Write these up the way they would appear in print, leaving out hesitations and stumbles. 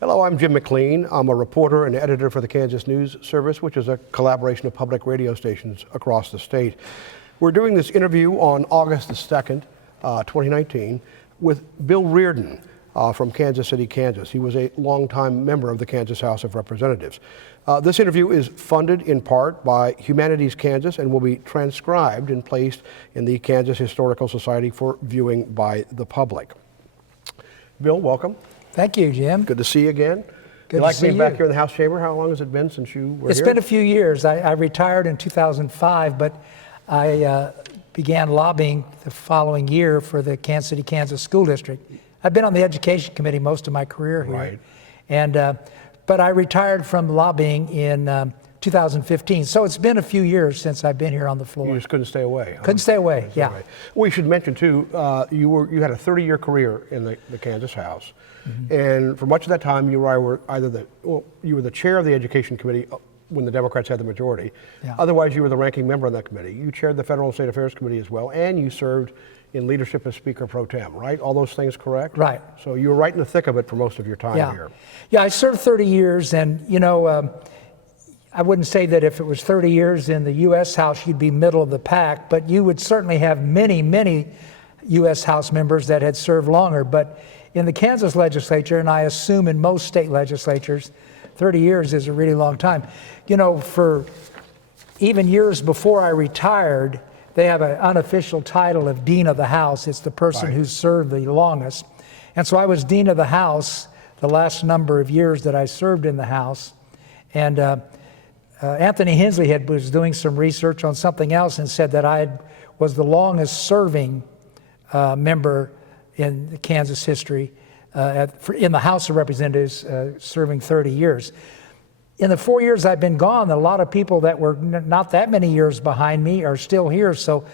Hello, I'm Jim McLean. I'm a reporter and editor for the Kansas News Service, which is a collaboration of public radio stations across the state. We're doing this interview on August the 2nd, 2019, with Bill Reardon from Kansas City, Kansas. He was a longtime member of the Kansas House of Representatives. This interview is funded in part by Humanities Kansas and will be transcribed and placed in the Kansas Historical Society for viewing by the public. Bill, welcome. Thank you, Jim. Good to see you again. Good you like to see being back you. here in the House chamber? How long has it been since you were here? It's been a few years. I retired in 2005, but I began lobbying the following year for the Kansas City, Kansas School District. I've been on the Education Committee most of my career here. Right. And, but I retired from lobbying in 2015. So it's been a few years since I've been here on the floor. You just couldn't stay away. Huh? Couldn't stay away, yeah. Right. We should mention too, you had a 30-year career in the Kansas House. Mm-hmm. And for much of that time, you were either you were the chair of the Education Committee when the Democrats had the majority. Yeah. Otherwise, you were the ranking member on that committee. You chaired the Federal and State Affairs Committee as well, and you served in leadership as Speaker Pro Tem, right? All those things correct? Right. So you were right in the thick of it for most of your time here. Yeah, I served 30 years, and you know, I wouldn't say that if it was 30 years in the U.S. House, you'd be middle of the pack, but you would certainly have many, many U.S. House members that had served longer. But in the Kansas legislature, and I assume in most state legislatures, 30 years is a really long time. You know, for even years before I retired, they have an unofficial title of Dean of the House. It's the person who's served the longest. And so I was Dean of the House the last number of years that I served in the House. And Anthony Hensley was doing some research on something else and said that I was the longest serving member in Kansas history in the House of Representatives, serving 30 years. In the 4 years I've been gone, a lot of people that were not that many years behind me are still here, so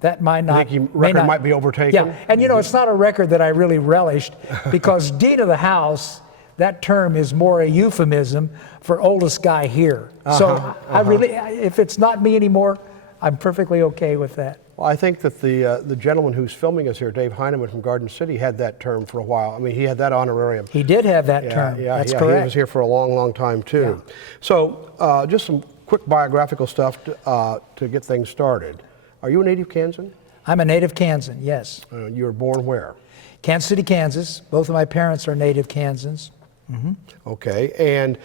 that might not... You think your record might be overtaken? Yeah, and you know, it's not a record that I really relished, because Dean of the House, that term is more a euphemism for oldest guy here. So I really, if it's not me anymore, I'm perfectly okay with that. Well, I think that the gentleman who's filming us here, Dave Heineman from Garden City, had that term for a while. I mean, he had that honorarium. He did have that term. Yeah, that's correct. He was here for a long, long time too. Yeah. So, just some quick biographical stuff to get things started. Are you a native Kansan? I'm a native Kansan, yes. You were born where? Kansas City, Kansas. Both of my parents are native Kansans. Mm-hmm. Okay, and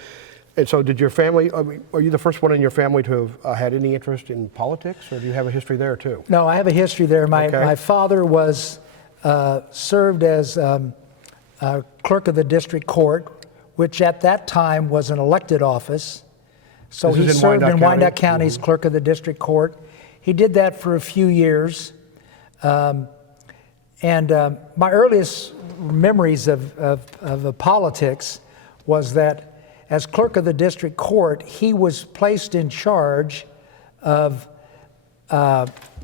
so did your family, are you the first one in your family to have had any interest in politics, or do you have a history there too? No, I have a history there. My father was served as clerk of the district court, which at that time was an elected office. So he served in Wyandotte County as clerk of the district court. He did that for a few years. And my earliest memories of politics was that as clerk of the district court, he was placed in charge of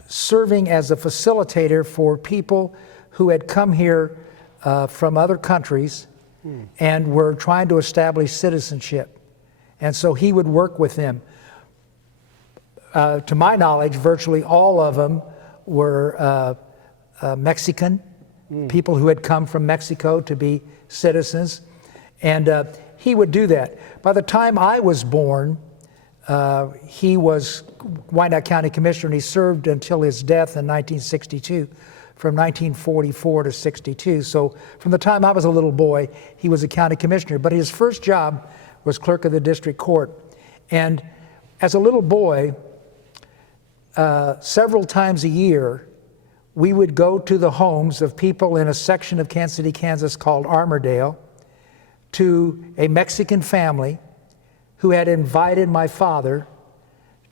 serving as a facilitator for people who had come here from other countries and were trying to establish citizenship. And so he would work with them. To my knowledge, virtually all of them were Mexican, people who had come from Mexico to be citizens. And he would do that. By the time I was born, he was Wyandotte County Commissioner, and he served until his death in 1962, from 1944 to 62. So from the time I was a little boy, he was a county commissioner. But his first job was clerk of the district court. And as a little boy, several times a year, we would go to the homes of people in a section of Kansas City, Kansas called Armourdale, to a Mexican family who had invited my father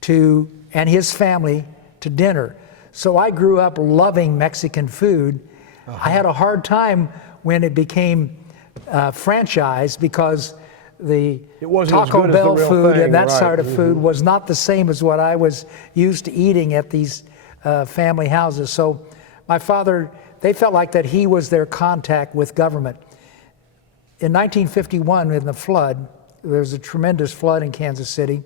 and his family to dinner. So I grew up loving Mexican food. I had a hard time when it became franchised, because the Taco Bell food and that sort of food was not the same as what I was used to eating at these family houses. So my father, they felt like that he was their contact with government. In 1951, in the flood, there was a tremendous flood in Kansas City,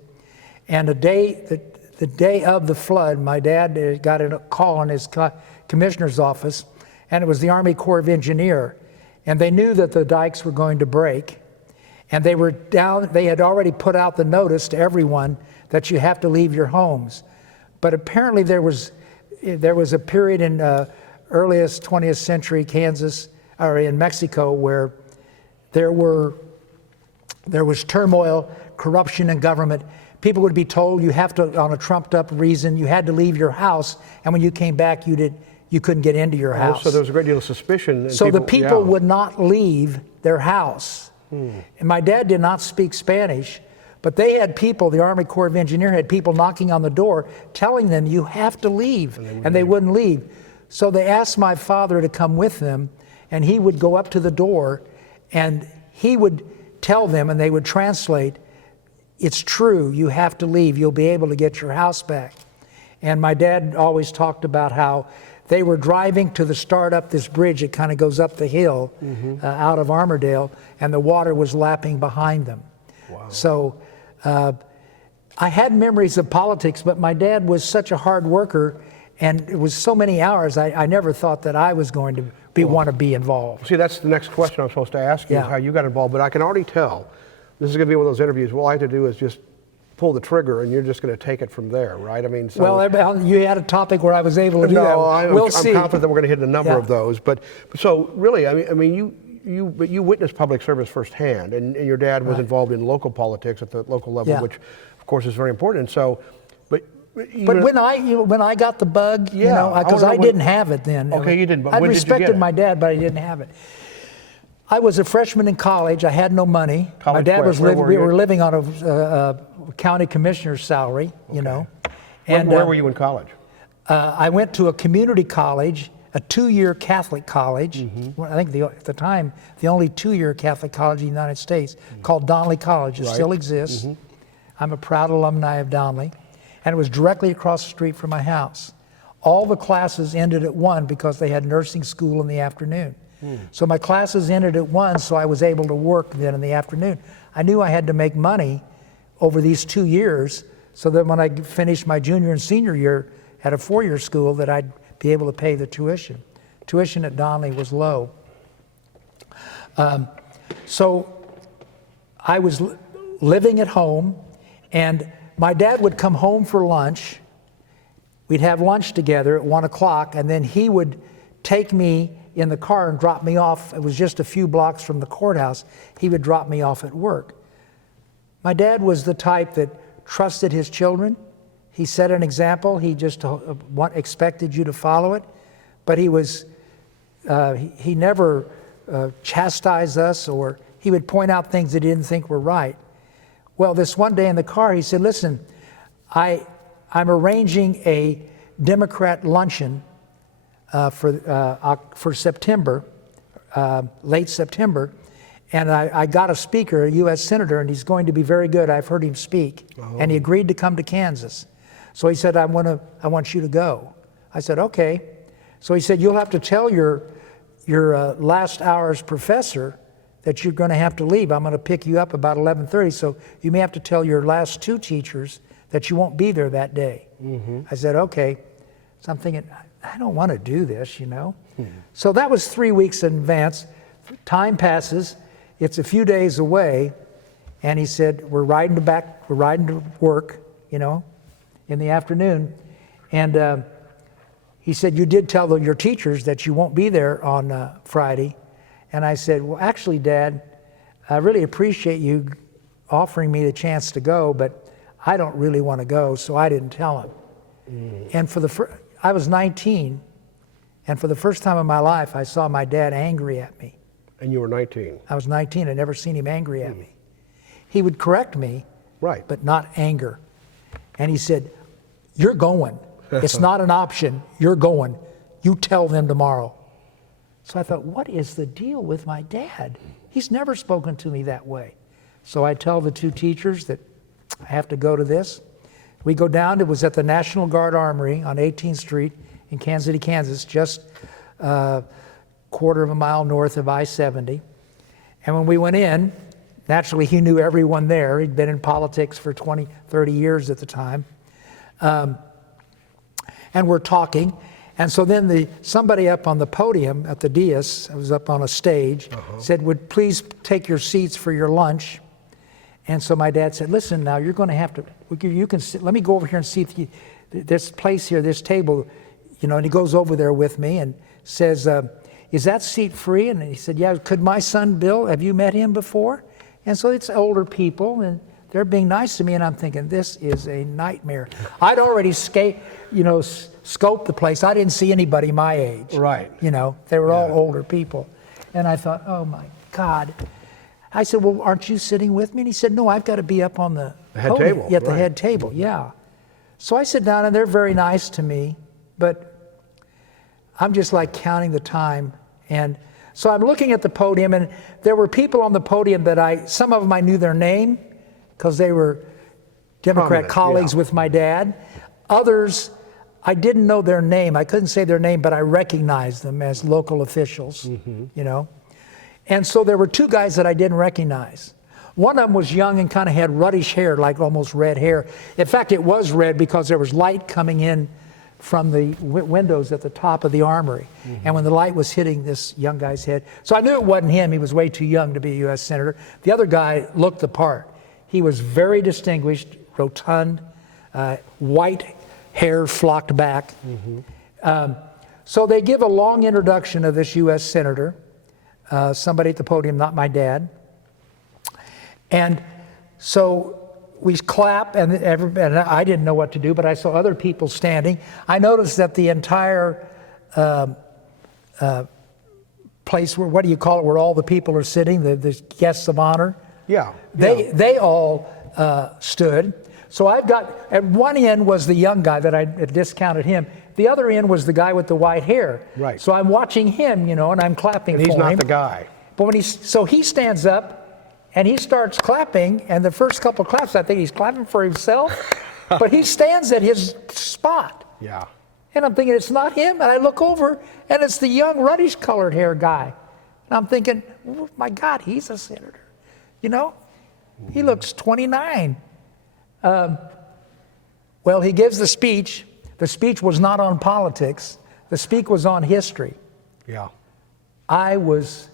and the day of the flood, my dad got a call on his commissioner's office, and it was the Army Corps of Engineers, and they knew that the dikes were going to break, And they were down, they had already put out the notice to everyone that you have to leave your homes. But apparently there was a period in earliest 20th century Kansas, or in Mexico, where there was turmoil, corruption in government. People would be told you have to, on a trumped up reason, you had to leave your house, and when you came back, you couldn't get into your house. So there was a great deal of suspicion. And so the people would not leave their house. And my dad did not speak Spanish, but they had people, the Army Corps of Engineers had people knocking on the door telling them, you have to leave, and they wouldn't leave. So they asked my father to come with them, and he would go up to the door, and he would tell them, and they would translate, it's true, you have to leave, you'll be able to get your house back. And my dad always talked about how they were driving to the start up this bridge that kind of goes up the hill out of Armourdale, and the water was lapping behind them. Wow. So I had memories of politics, but my dad was such a hard worker, and it was so many hours, I never thought that I was going to want to be involved. See, that's the next question I'm supposed to ask you, is how you got involved. But I can already tell, this is going to be one of those interviews, all I have to do is just pull the trigger, and you're just going to take it from there, right? I mean, so, well, you had a topic where I was able to do that. I'm confident that we're going to hit a number of those. But so really, I mean, you witnessed public service firsthand, and your dad was involved in local politics at the local level, which, of course, is very important. And so, but when I got the bug, because I didn't have it then. Okay, you didn't. But I when respected did you get it? my dad, but I didn't have it. I was a freshman in college. I had no money. College my dad where? was living. We were living on a county commissioner's salary. And where were you in college? I went to a community college, a 2-year Catholic college. I think at the time, the only 2-year Catholic college in the United States, called Donley College. It still exists. I'm a proud alumni of Donley. And it was directly across the street from my house. All the classes ended at 1 because they had nursing school in the afternoon. So my classes ended at 1, so I was able to work then in the afternoon. I knew I had to make money over these 2 years so that when I finished my junior and senior year at a 4-year school that I'd be able to pay the tuition. Tuition at Donley was low. So I was living at home, and my dad would come home for lunch. We'd have lunch together at 1 o'clock, and then he would take me in the car and drop me off. It was just a few blocks from the courthouse. He would drop me off at work. My dad was the type that trusted his children. He set an example. He just expected you to follow it. But he never chastised us, or he would point out things that he didn't think were right. Well, this one day in the car, he said, listen, I'm arranging a Democrat luncheon for September, late September, and I got a speaker, a U.S. Senator, and he's going to be very good. I've heard him speak. And he agreed to come to Kansas. So he said, I want you to go. I said, okay. So he said, you'll have to tell your last hour's professor that you're going to have to leave. I'm going to pick you up about 11:30, so you may have to tell your last 2 teachers that you won't be there that day. I said, okay. So I'm thinking, I don't want to do this, So that was 3 weeks in advance. Time passes. It's a few days away. And he said, we're riding to work, in the afternoon. And he said, you did tell your teachers that you won't be there on Friday. And I said, well, actually, Dad, I really appreciate you offering me the chance to go, but I don't really want to go, so I didn't tell him. And I was 19, and for the first time in my life, I saw my dad angry at me. And you were 19. I was 19. I'd never seen him angry at me. He would correct me, but not anger. And he said, you're going. It's not an option. You're going. You tell them tomorrow. So I thought, what is the deal with my dad? He's never spoken to me that way. So I tell the 2 teachers that I have to go to this. We go down. It was at the National Guard Armory on 18th Street in Kansas City, Kansas, just a quarter of a mile north of I-70. And when we went in, naturally he knew everyone there. He'd been in politics for 20, 30 years at the time. And we're talking. And so then somebody up on the podium at the dais, I was up on a stage, said, would please take your seats for your lunch. And so my dad said, listen, now you're going to have to, you can sit, let me go over here and see if this place here, this table, and he goes over there with me and says, is that seat free? And he said, yeah, could my son Bill, have you met him before? And so it's older people and they're being nice to me, and I'm thinking, this is a nightmare. I'd already scoped the place. I didn't see anybody my age. Right. They were all older people. And I thought, oh my God. I said, well, aren't you sitting with me? And he said, no, I've got to be up on the head podium. table. Yeah, at the head table, yeah. So I sit down, and they're very nice to me, but I'm just like counting the time. And so I'm looking at the podium, and there were people on the podium that some of them I knew their name because they were Democrat colleagues with my dad. Others, I didn't know their name. I couldn't say their name, but I recognized them as local officials, And so there were two guys that I didn't recognize. One of them was young and kind of had reddish hair, like almost red hair. In fact, it was red because there was light coming in from the windows at the top of the armory. And when the light was hitting this young guy's head, so I knew it wasn't him. He was way too young to be a U.S. Senator. The other guy looked the part. He was very distinguished, rotund, white hair flocked back. So they give a long introduction of this U.S. Senator, somebody at the podium, not my dad. And so we clap, and I didn't know what to do, but I saw other people standing. I noticed that the entire place, what do you call it, where all the people are sitting, the guests of honor, they all stood. So I've got, at one end was the young guy that I discounted him. The other end was the guy with the white hair. Right. So I'm watching him, and I'm clapping for him. He's not the guy. But so he stands up and he starts clapping, and the first couple of claps, I think he's clapping for himself, but he stands at his spot. Yeah. And I'm thinking, it's not him. And I look over, and it's the young reddish colored hair guy. And I'm thinking, oh my God, he's a senator. He looks 29. Well, he gives the speech. The speech was not on politics. The speech was on history. Yeah. I was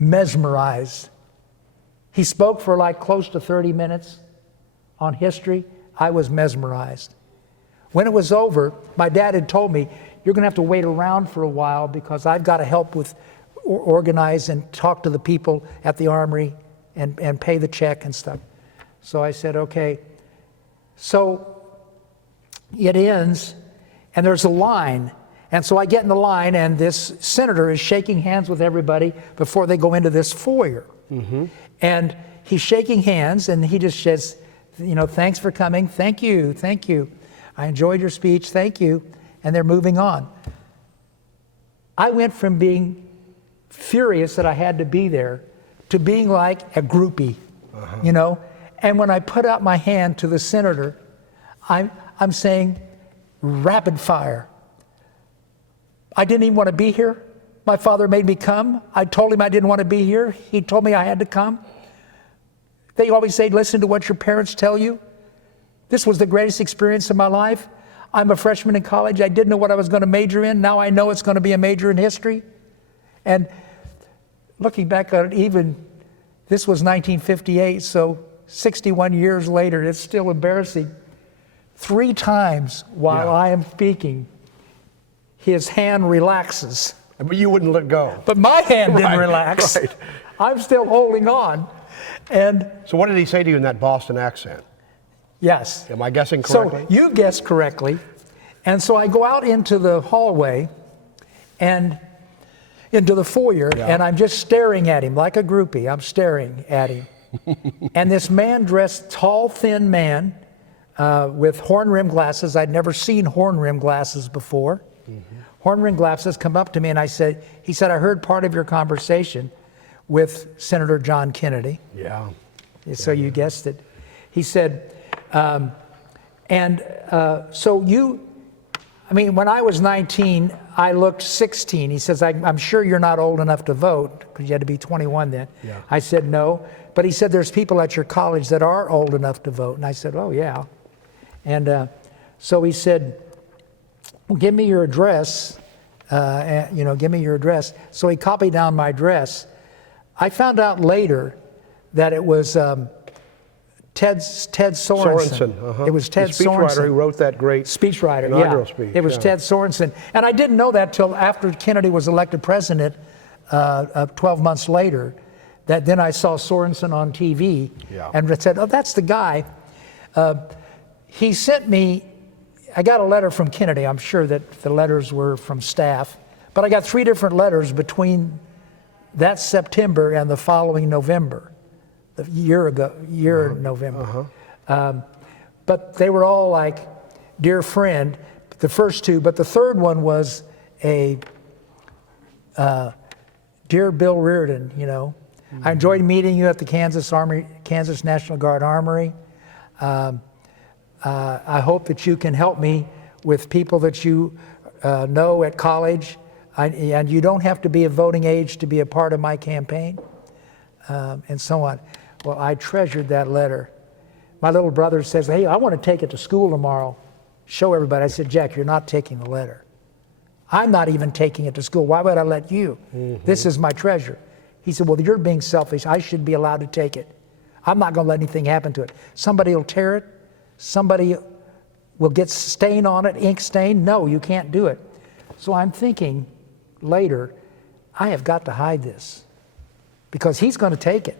mesmerized. He spoke for like close to 30 minutes on history. I was mesmerized. When it was over, my dad had told me, you're going to have to wait around for a while because I've got to help with organize and talk to the people at the armory and pay the check and stuff. So I said, okay. So it ends, and there's a line. And so I get in the line, and this senator is shaking hands with everybody before they go into this foyer. And he's shaking hands, and he just says, thanks for coming. Thank you. Thank you. I enjoyed your speech. Thank you. And they're moving on. I went from being furious that I had to be there to being like a groupie, And when I put out my hand to the senator, I'm saying, rapid fire. I didn't even want to be here. My father made me come. I told him I didn't want to be here. He told me I had to come. They always say, listen to what your parents tell you. This was the greatest experience of my life. I'm a freshman in college. I didn't know what I was going to major in. Now I know it's going to be a major in history. And looking back at it, this was 1958, so 61 years later, it's still embarrassing. 3 times while I am speaking, his hand relaxes. But you wouldn't let go. But my hand didn't relax. Right. I'm still holding on. And so what did he say to you in that Boston accent? Yes. Am I guessing correctly? So you guessed correctly. And so I go out into the hallway and into the foyer, and I'm just staring at him like a groupie. I'm staring at him. And this man dressed, tall, thin man with horn-rimmed glasses. I'd never seen horn-rimmed glasses before. Horn-rimmed glasses come up to me, and he said, I heard part of your conversation with Senator John Kennedy. Yeah. So you guessed it. He said, so when I was 19, I looked 16. He says, I'm sure you're not old enough to vote, because you had to be 21 then. Yeah. I said, no. But he said, there's people at your college that are old enough to vote. And I said, oh, yeah. And so he said, well, give me your address, give me your address. So he copied down my address. I found out later that it was Ted Sorensen. It was Ted the speechwriter Sorensen. who wrote that great inaugural speech. It was Ted Sorensen. And I didn't know that till after Kennedy was elected president 12 months later, that then I saw Sorensen on TV and said, oh, that's the guy. He sent me, I got a letter from Kennedy. I'm sure that the letters were from staff, but I got 3 different letters between that September and the following November, the year in November. But they were all like, dear friend, the first 2, but the third one was a, dear Bill Reardon, I enjoyed meeting you at the Kansas National Guard Armory. I hope that you can help me with people that you know at college, and you don't have to be of voting age to be a part of my campaign, and so on. Well, I treasured that letter. My little brother says, hey, I want to take it to school tomorrow, show everybody. I said, Jack, you're not taking the letter. I'm not even taking it to school. Why would I let you? This is my treasure. He said, well, you're being selfish. I should be allowed to take it. I'm not going to let anything happen to it. Somebody will tear it. Somebody will get stain on it, ink stain. No, you can't do it. So I'm thinking later, I have got to hide this because he's going to take it.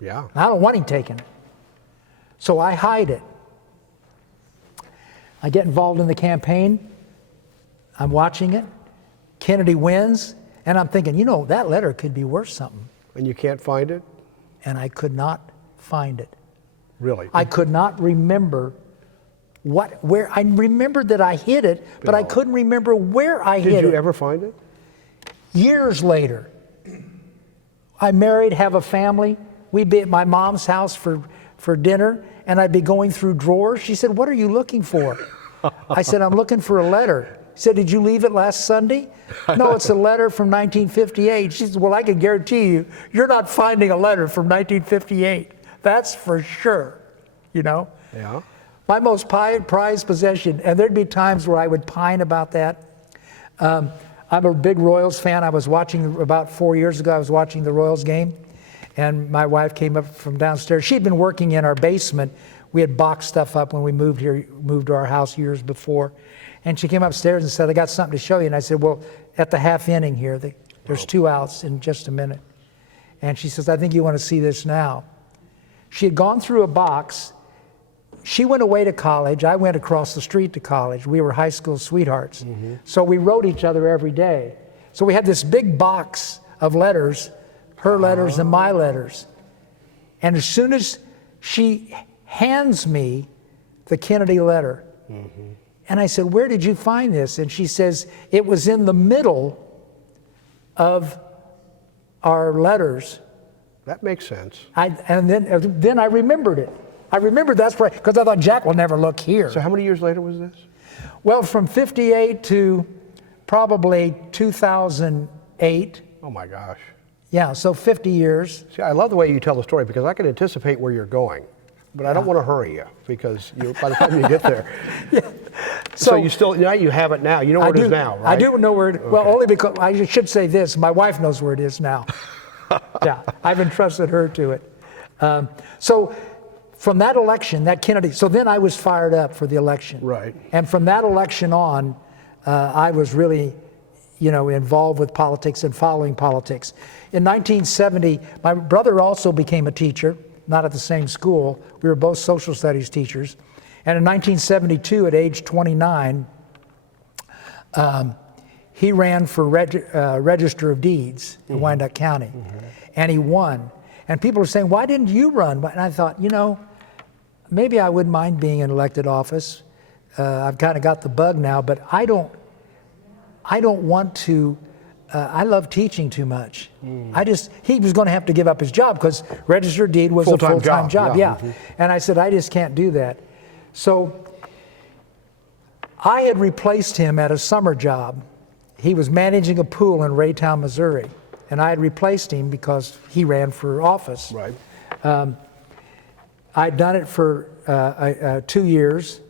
Yeah. I don't want him taking it. So I hide it. I get involved in the campaign. I'm watching it. Kennedy wins. And I'm thinking, that letter could be worth something. And you can't find it? And I could not find it. Really? I could not remember where. I remembered that I hid it, but I couldn't remember where I hid it. Did you ever find it? Years later, I'm married, have a family. We'd be at my mom's house for dinner, and I'd be going through drawers. She said, what are you looking for? I said, I'm looking for a letter. She said, did you leave it last Sunday? No, it's a letter from 1958. She said, well, I can guarantee you, you're not finding a letter from 1958. That's for sure, Yeah. My most prized possession, and there'd be times where I would pine about that. I'm a big Royals fan. I was watching, about 4 years ago, I was watching the Royals game, and my wife came up from downstairs. She'd been working in our basement. We had boxed stuff up when we moved to our house years before. And she came upstairs and said, I got something to show you. And I said, well, at the half inning here, there's 2 outs in just a minute. And she says, I think you want to see this now. She had gone through a box. She went away to college. I went across the street to college. We were high school sweethearts. So we wrote each other every day. So we had this big box of letters, her letters and my letters. And as soon as she hands me the Kennedy letter, and I said, where did you find this? And she says, it was in the middle of our letters. That makes sense. And then I remembered it. I remembered that's right, because I thought Jack will never look here. So how many years later was this? Well, from 58 to probably 2008. Oh my gosh. Yeah, so 50 years. See, I love the way you tell the story because I can anticipate where you're going. But I don't want to hurry you because by the time you get there. So now you have it now. You know where it is now, right? I do know where it, well, only because, I should say this, my wife knows where it is now. Yeah, I've entrusted her to it. So from that election, that Kennedy, so then I was fired up for the election. Right. And from that election on, I was really, involved with politics and following politics. In 1970, my brother also became a teacher, not at the same school. We were both social studies teachers. And in 1972, at age 29, he ran for Register of Deeds in Wyandotte County, and he won. And people were saying, why didn't you run? And I thought, maybe I wouldn't mind being in elected office. I've kind of got the bug now, but I don't want to. I love teaching too much. He was going to have to give up his job because Register of Deed was a full-time job. Yeah. And I said, I just can't do that. So I had replaced him at a summer job. He was managing a pool in Raytown, Missouri. And I had replaced him because he ran for office. Right. I'd done it for 2 years.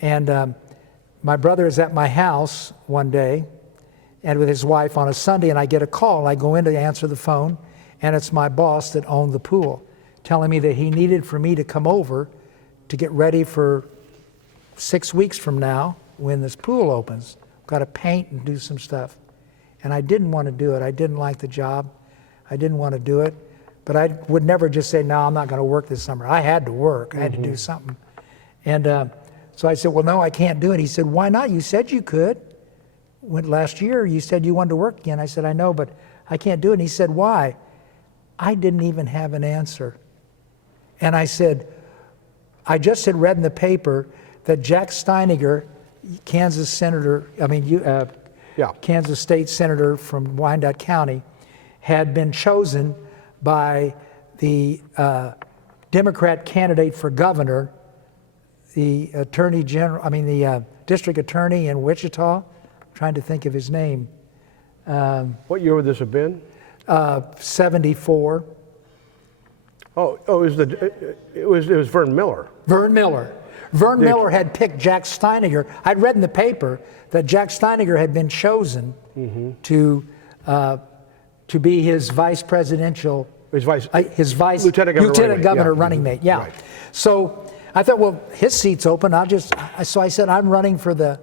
And my brother is at my house one day and with his wife on a Sunday, and I get a call, and I go in to answer the phone, and it's my boss that owned the pool telling me that he needed for me to come over to get ready for 6 weeks from now when this pool opens. Got to paint and do some stuff. And I didn't want to do it. I didn't like the job. I didn't want to do it. But I would never just say, no, I'm not going to work this summer. I had to work. I had to do something. And so I said, well, no, I can't do it. He said, why not? You said you could. Last year, you said you wanted to work again. I said, I know, but I can't do it. And he said, why? I didn't even have an answer. And I said, I just had read in the paper that Jack Steiniger, Kansas State Senator from Wyandotte County, had been chosen by the Democrat candidate for governor, the district attorney in Wichita. I'm trying to think of his name. What year would this have been? 74. It was Vern Miller. Vern Miller. Vern Miller had picked Jack Steiniger. I'd read in the paper that Jack Steiniger had been chosen to be his vice presidential, lieutenant governor running mate. Yeah. Right. So I thought, well, his seat's open. So I said, I'm running for the.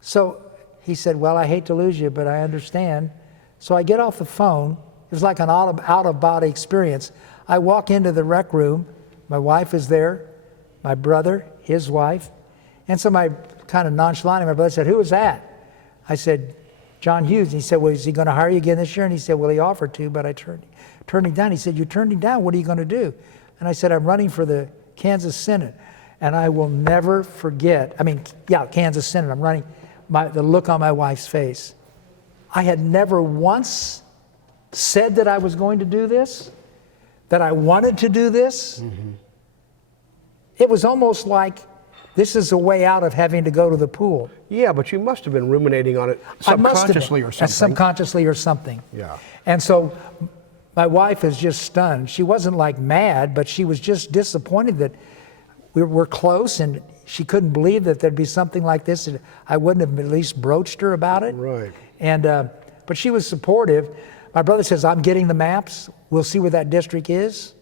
So he said, well, I hate to lose you, but I understand. So I get off the phone. It was like an out-of-body experience. I walk into the rec room. My wife is there, my brother, his wife. And so my kind of nonchalantly, my brother said, who was that? I said, John Hughes. And he said, well, is he going to hire you again this year? And he said, well, he offered to, but I turned him down. He said, you turned him down. What are you going to do? And I said, I'm running for the Kansas Senate. And I will never forget, Kansas Senate. I'm running, the look on my wife's face. I had never once said that I was going to do this, that I wanted to do this. It was almost like this is a way out of having to go to the pool. Yeah, but you must have been ruminating on it subconsciously or something. Subconsciously or something. Yeah. And so my wife is just stunned. She wasn't like mad, but she was just disappointed that we were close, and she couldn't believe that there'd be something like this. And I wouldn't have at least broached her about it. Right. And but she was supportive. My brother says, I'm getting the maps. We'll see where that district is.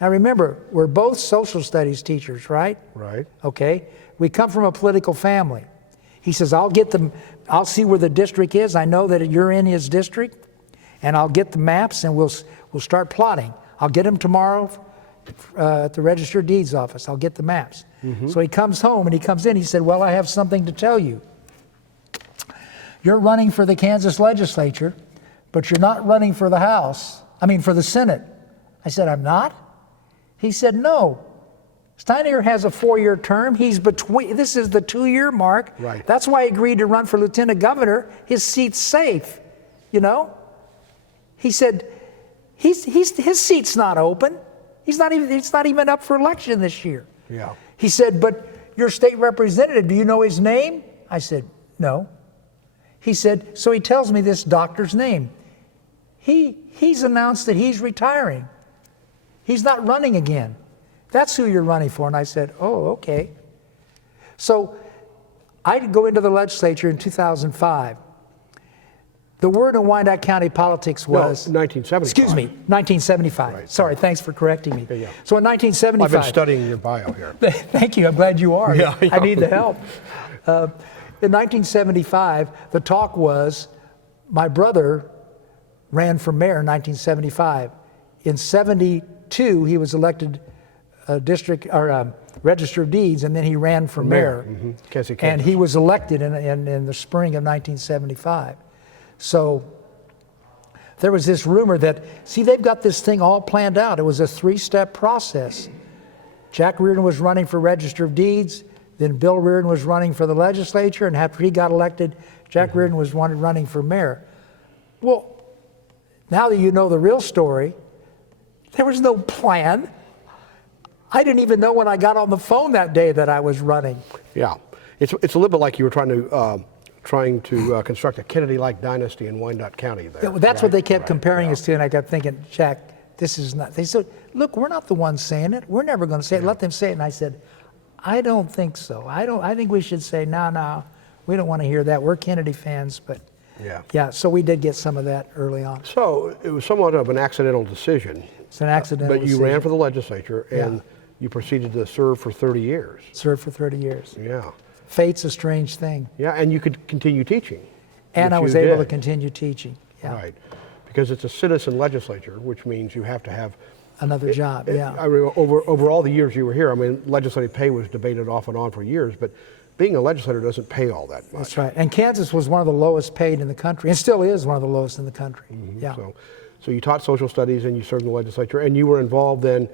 Now remember, we're both social studies teachers, right? Right. Okay. We come from a political family. He says, I'll see where the district is. I know that you're in his district, and I'll get the maps, and we'll start plotting. I'll get them tomorrow at the Register of Deeds office. I'll get the maps. So he comes home, and he comes in. He said, well, I have something to tell you. You're running for the Kansas legislature, but you're not running for for the Senate. I said, I'm not? He said, no. Steiniger has a 4-year term. This is the 2-year mark. Right. That's why he agreed to run for lieutenant governor. His seat's safe, He said, his seat's not open. He's not even up for election this year. Yeah. He said, but your state representative, do you know his name? I said, no. He said, so he tells me this doctor's name. He's announced that he's retiring. He's not running again. That's who you're running for. And I said, oh, okay. So I go into the legislature in 2005. The word in Wyandotte County politics was... 1975. Excuse me, 1975. Right. Sorry, thanks for correcting me. Yeah. So in 1975... I've been studying your bio here. Thank you, I'm glad you are. Yeah. I need the help. In 1975, the talk was, my brother ran for mayor in 1975. In 72, he was elected Register of Deeds, and then he ran for mayor. And he was elected in the spring of 1975. So there was this rumor that, they've got this thing all planned out. It was a 3-step process. Jack Reardon was running for Register of Deeds, then Bill Reardon was running for the legislature, and after he got elected, Jack Reardon was running for mayor. Well, now that you know the real story, there was no plan. I didn't even know when I got on the phone that day that I was running. Yeah, it's a little bit like you were trying to construct a Kennedy-like dynasty in Wyandotte County there. That's what they kept comparing us to, and I kept thinking, Jack, this is not... They said, look, we're not the ones saying it. We're never going to say it. Let them say it. And I said, I don't think so. I think we should say, no, we don't want to hear that. We're Kennedy fans, but yeah, so we did get some of that early on. So it was somewhat of an accidental decision. It's an accidental But you decision. ran for the legislature and you proceeded to serve for 30 years. Served for 30 years. Yeah. Fate's a strange thing. Yeah, and you could continue teaching. And I was able to continue teaching. Yeah. Right. Because it's a citizen legislature, which means you have to have Another job, yeah. I mean, over all the years you were here, I mean, legislative pay was debated off and on for years, but being a legislator doesn't pay all that much. That's right. And Kansas was one of the lowest paid in the country, and still is one of the lowest in the country. Yeah. So you taught social studies and you served in the legislature, and you were involved then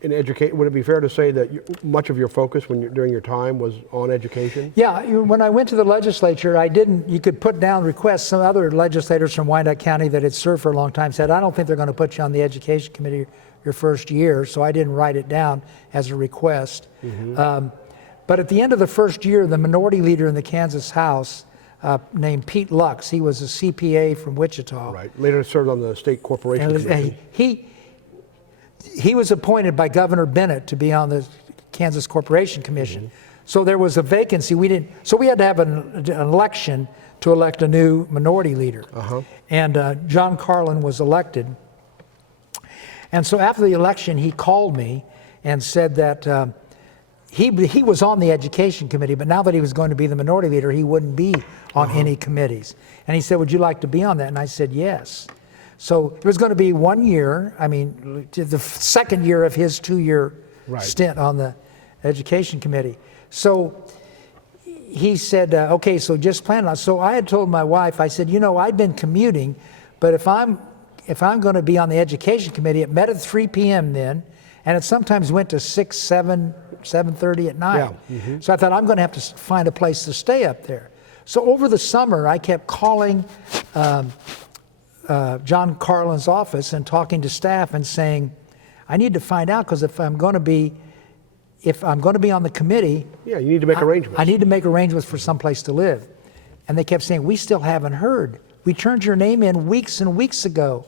in education. Would it be fair to say that much of your focus during your time was on education? Yeah, when I went to the legislature, you could put down requests. Some other legislators from Wyandotte County that had served for a long time said, I don't think they're going to put you on the education committee your first year, so I didn't write it down as a request. But at the end of the first year, the minority leader in the Kansas House, named Pete Lux, he was a CPA from Wichita. Right, later served on the state corporation commission. He was appointed by Governor Bennett to be on the Kansas Corporation Commission. So there was a vacancy. So we had to have an election to elect a new minority leader. And John Carlin was elected. And so after the election, he called me and said that he was on the education committee, but now that he was going to be the minority leader, he wouldn't be on any committees. And he said, would you like to be on that? And I said, yes. So it was going to be 1 year, the second year of his 2-year stint on the education committee. So he said, okay, so just plan on. So I had told my wife, I said, I've been commuting, but if I'm going to be on the education committee, it met at 3 p.m. then, and it sometimes went to 6, 7, 7:30 at night. So I thought, I'm going to have to find a place to stay up there. So over the summer, I kept calling John Carlin's office and talking to staff and saying, I need to find out, because if I'm going to be on the committee, you need to make arrangements. I need to make arrangements for someplace to live. And they kept saying, we still haven't heard. We turned your name in weeks and weeks ago.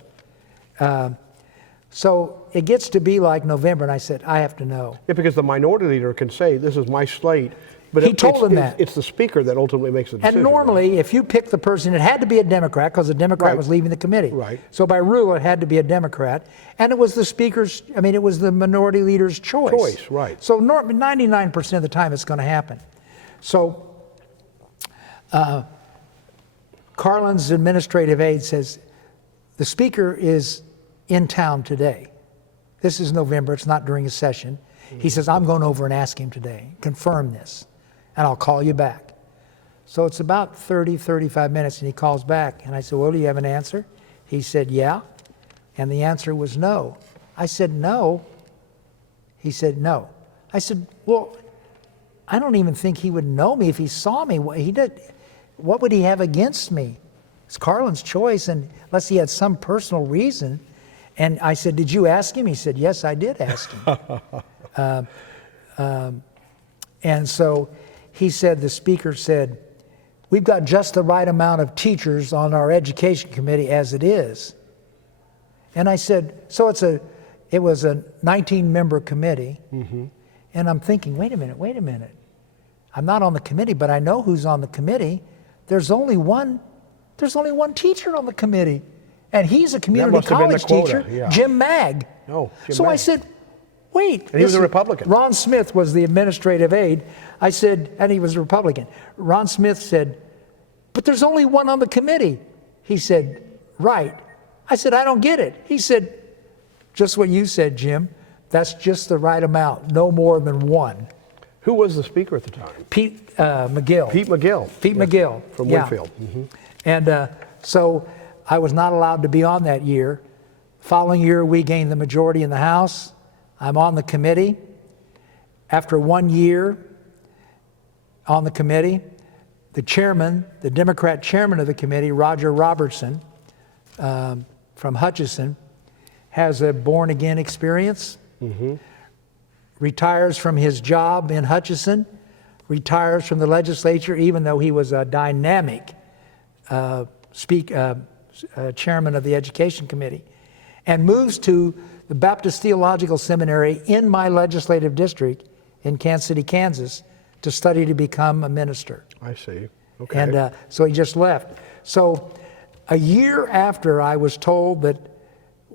So it gets to be like November, and I said, I have to know. Yeah, because the minority leader can say, this is my slate. But he told them that. It's the speaker that ultimately makes the decision. And normally, if you pick the person, it had to be a Democrat, because the Democrat was leaving the committee. Right. So by rule, it had to be a Democrat. And it was the speaker's, it was the minority leader's choice. Right. So 99% of the time, it's going to happen. So Carlin's administrative aide says, the speaker is in town today. This is November, it's not during a session. He says, I'm going over and ask him today, confirm this, and I'll call you back. So it's about 30, 35 minutes, and he calls back. And I said, well, do you have an answer? He said, yeah. And the answer was no. I said, no. He said, no. I said, well, I don't even think he would know me if he saw me. What would he have against me? It's Carlin's choice, and unless he had some personal reason. And I said, did you ask him? He said, yes, I did ask him. And so he said, the speaker said, we've got just the right amount of teachers on our education committee as it is. And I said, so it was a 19-member committee. And I'm thinking, wait a minute. I'm not on the committee, but I know who's on the committee. There's only one teacher on the committee. And he's a community college teacher, Jim Magg. Oh, Jim so Magg. I said, wait. And he was a Republican. Ron Smith was the administrative aide. I said, and he was a Republican. Ron Smith said, but there's only one on the committee. He said, right. I said, I don't get it. He said, just what you said, Jim. That's just the right amount, no more than one. Who was the speaker at the time? Pete McGill. Pete McGill. Pete McGill. From Winfield. And so I was not allowed to be on that year. Following year, we gained the majority in the House. I'm on the committee. After 1 year on the committee, the chairman, the Democrat chairman of the committee, Roger Robertson, from Hutchinson, has a born-again experience, retires from his job in Hutchinson, retires from the legislature, even though he was a dynamic chairman of the Education Committee, and moves to the Baptist Theological Seminary in my legislative district in Kansas City, Kansas, to study to become a minister. I see. Okay. And so he just left. So a year after I was told that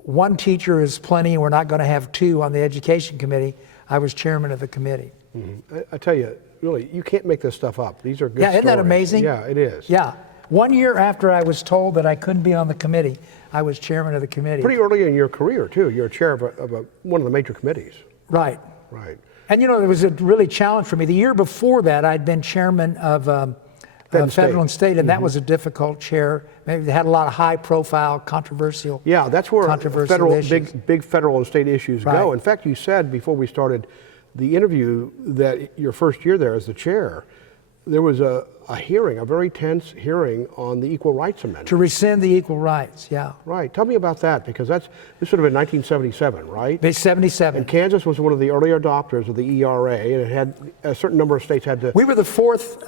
one teacher is plenty and we're not going to have two on the education committee, I was chairman of the committee. Mm-hmm. I tell you, really, you can't make this stuff up. These are good Yeah, isn't that stories. amazing? Yeah, it is. Yeah. 1 year after I was told that I couldn't be on the committee, I was chairman of the committee. Pretty early in your career, too. You're chair of one of the major committees. Right. Right. And, you know, it was a really challenge for me. The year before that, I'd been chairman of Federal and State, and that was a difficult chair. Maybe they had a lot of high-profile, controversial Yeah, that's where issues. big federal and state issues Right. go. In fact, you said before we started the interview that your first year there as the chair, there was a hearing, a very tense hearing on the Equal Rights Amendment. To rescind the equal rights, yeah. Right. Tell me about that, because this would have been 1977, right? 77. And Kansas was one of the early adopters of the ERA, and it had a certain number of states had to. We were the fourth.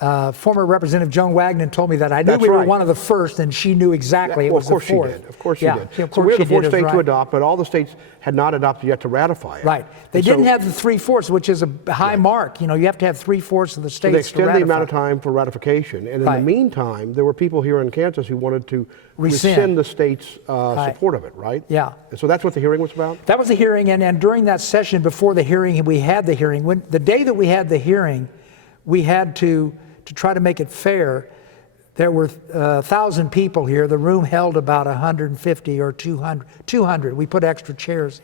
Former Representative Joan Wagner told me that. I knew That's we were right. one of the first, and she knew exactly it was the fourth. Of course she did. Of course she did. Of So course we were the she fourth did, state right. to adopt, but all the states had not adopted yet to ratify it. Right. They And didn't so have the 3/4, which is a high mark. You know, you have to have 3/4 of the states they to extended ratify. the amount of time for ratification. And in Right. the meantime, there were people here in Kansas who wanted to Rescind. rescind the state's support of it, right? Yeah. And so that's what the hearing was about? That was the hearing, and during that session before the hearing, we had the hearing. The day that we had the hearing, we had to try to make it fair. There were 1,000 people here. The room held about 150 or 200. 200. We put extra chairs.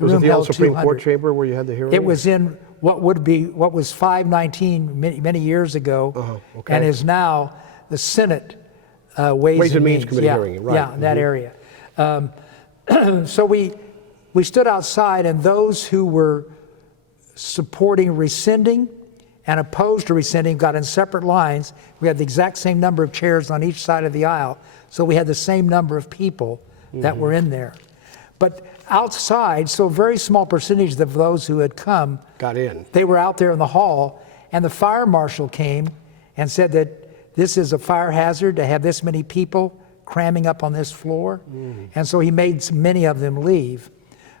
Was it room the old held Supreme 200. Court chamber where you had the hearing? It was in what was 519 many years ago, okay. and is now the Senate Ways and Means Committee hearing, right. Yeah, in that area. So we stood outside, and those who were supporting rescinding and opposed to rescinding got in separate lines. We had the exact same number of chairs on each side of the aisle, so we had the same number of people that were in there. But outside, so a very small percentage of those who had come Got in. they were out there in the hall, and the fire marshal came and said that this is a fire hazard to have this many people cramming up on this floor. And so he made many of them leave.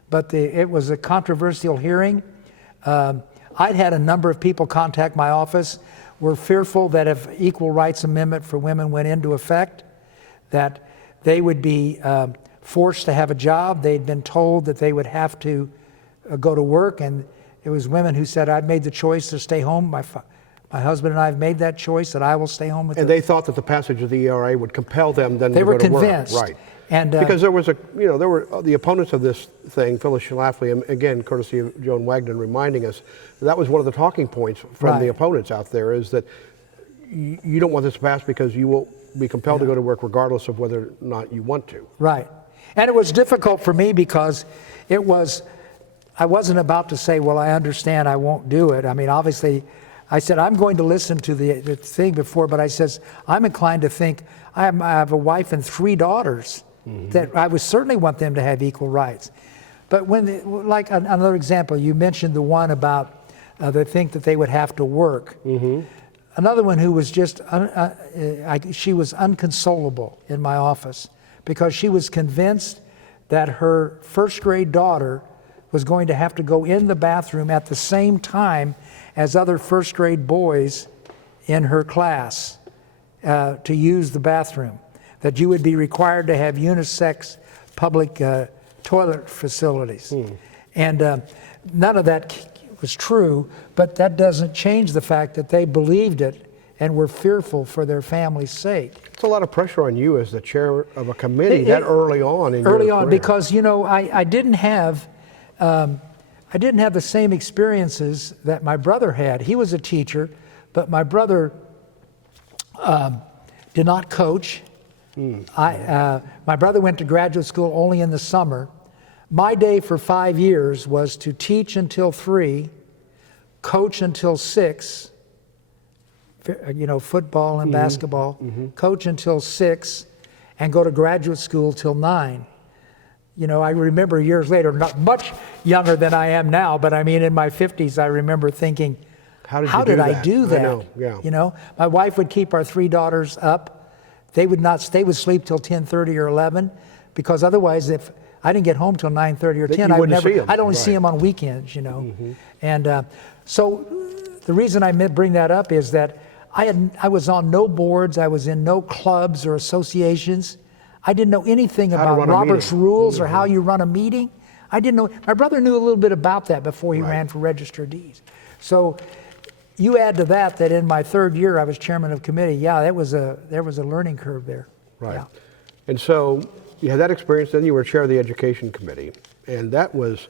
But it was a controversial hearing. I'd had a number of people contact my office, were fearful that if Equal Rights Amendment for women went into effect, that they would be forced to have a job. They'd been told that they would have to go to work, and it was women who said, I've made the choice to stay home. My husband and I have made that choice, that I will stay home with them. And they thought that the passage of the ERA would compel them then They to were go to work. convinced. Right. And, because there were the opponents of this thing, Phyllis Schlafly, and again, courtesy of Joan Wagner reminding us, that was one of the talking points from the opponents out there, is that you don't want this to pass because you will be compelled to go to work regardless of whether or not you want to. Right. And it was difficult for me because I wasn't about to say, well, I understand, I won't do it. I mean, obviously, I said, I'm going to listen to the thing before, but I says, I'm inclined to think, I have a wife and 3 daughters, that I would certainly want them to have equal rights. But like another example, you mentioned the one about they think that they would have to work. Another one who was just, she was unconsolable in my office because she was convinced that her first grade daughter was going to have to go in the bathroom at the same time as other first grade boys in her class to use the bathroom, that you would be required to have unisex public toilet facilities. And none of that was true, but that doesn't change the fact that they believed it and were fearful for their family's sake. It's a lot of pressure on you as the chair of a committee that early on in your career. Because, you know, I didn't have the same experiences that my brother had. He was a teacher, but my brother did not coach. My brother went to graduate school only in the summer. My day for 5 years was to teach until 3, coach until 6, you know, football and basketball, coach until 6, and go to graduate school till 9. You know, I remember years later, not much younger than I am now, but I mean, in my 50s, I remember thinking, how did I do that? I know, yeah. You know, my wife would keep our 3 daughters up. They would sleep till 10:30 or 11, because otherwise, if I didn't get home till 9:30 or 10. You wouldn't see 'em. I'd only see them on weekends, you know. And so the reason I bring that up is that I was on no boards, I was in no clubs or associations. I didn't know anything How to about run a Robert's meeting. rules or how you run a meeting. I didn't know. My brother knew a little bit about that before he Right. ran for Register of Deeds. So you add to that in my third year I was chairman of committee. Yeah, there was a learning curve there. Right. Yeah. And so you had that experience, then you were chair of the education committee. And that was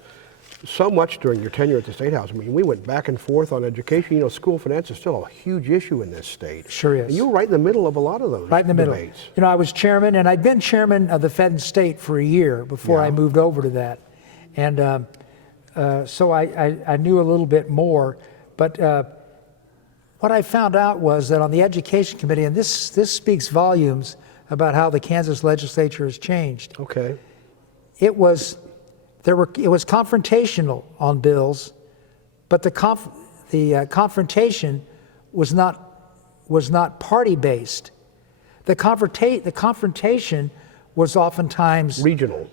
so much during your tenure at the State House. I mean, we went back and forth on education. You know, school finance is still a huge issue in this state. Sure is. And you were right in the middle of a lot of those Right in the middle. debates. You know, I was chairman, and I'd been chairman of the Fed and State for a year before I moved over to that. And so I knew a little bit more. But what I found out was that on the Education Committee, and this speaks volumes about how the Kansas legislature has changed. Okay. It was confrontational on bills, but the confrontation was not party based. The confrontation was oftentimes regional,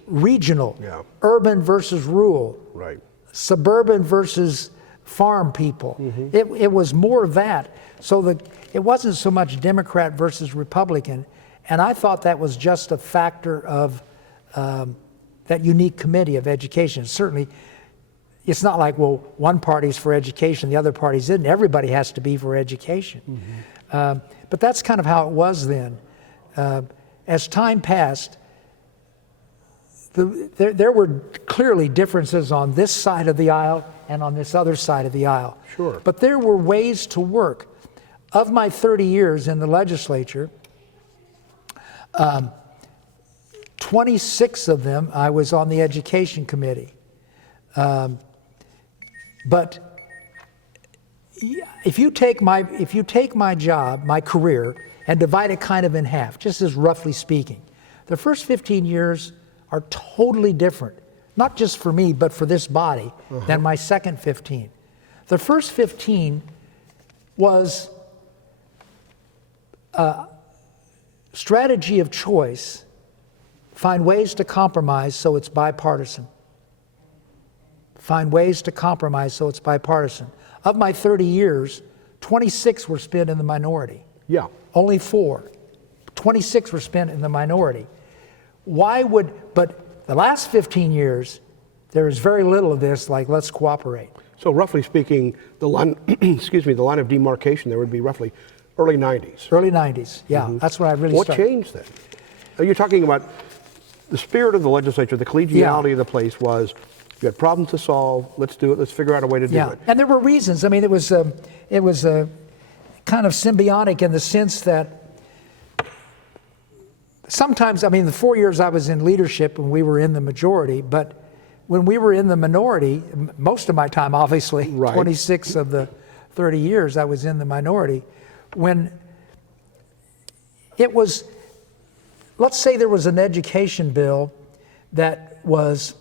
Yeah. urban versus rural, Right. suburban versus farm people. It was more of that. So it wasn't so much Democrat versus Republican, and I thought that was just a factor of that unique committee of education. Certainly, it's not like, well, one party's for education, the other party's isn't. Everybody has to be for education. But that's kind of how it was then. As time passed, there were clearly differences on this side of the aisle and on this other side of the aisle. Sure. But there were ways to work. Of my 30 years in the legislature, 26 of them I was on the education committee. But if you take my job, my career, and divide it kind of in half, just as roughly speaking, the first 15 years are totally different, not just for me, but for this body, than my second 15. The first 15 was strategy of choice, find ways to compromise so it's bipartisan. Find ways to compromise so it's bipartisan. Of my 30 years, 26 were spent in the minority. Yeah. Only 4. 26 were spent in the minority. But the last 15 years, there is very little of this, like let's cooperate. So roughly speaking, the line, the line of demarcation there would be roughly early 90s. Early 90s, yeah, that's when I really What started. changed then? Are you talking about the spirit of the legislature, the collegiality of the place was, you had problems to solve, let's do it, let's figure out a way to do it. And there were reasons. I mean, it was kind of symbiotic in the sense that sometimes, I mean, the 4 years I was in leadership when we were in the majority, but when we were in the minority, most of my time, obviously, Right. 26 of the 30 years I was in the minority, when it was, let's say there was an education bill that was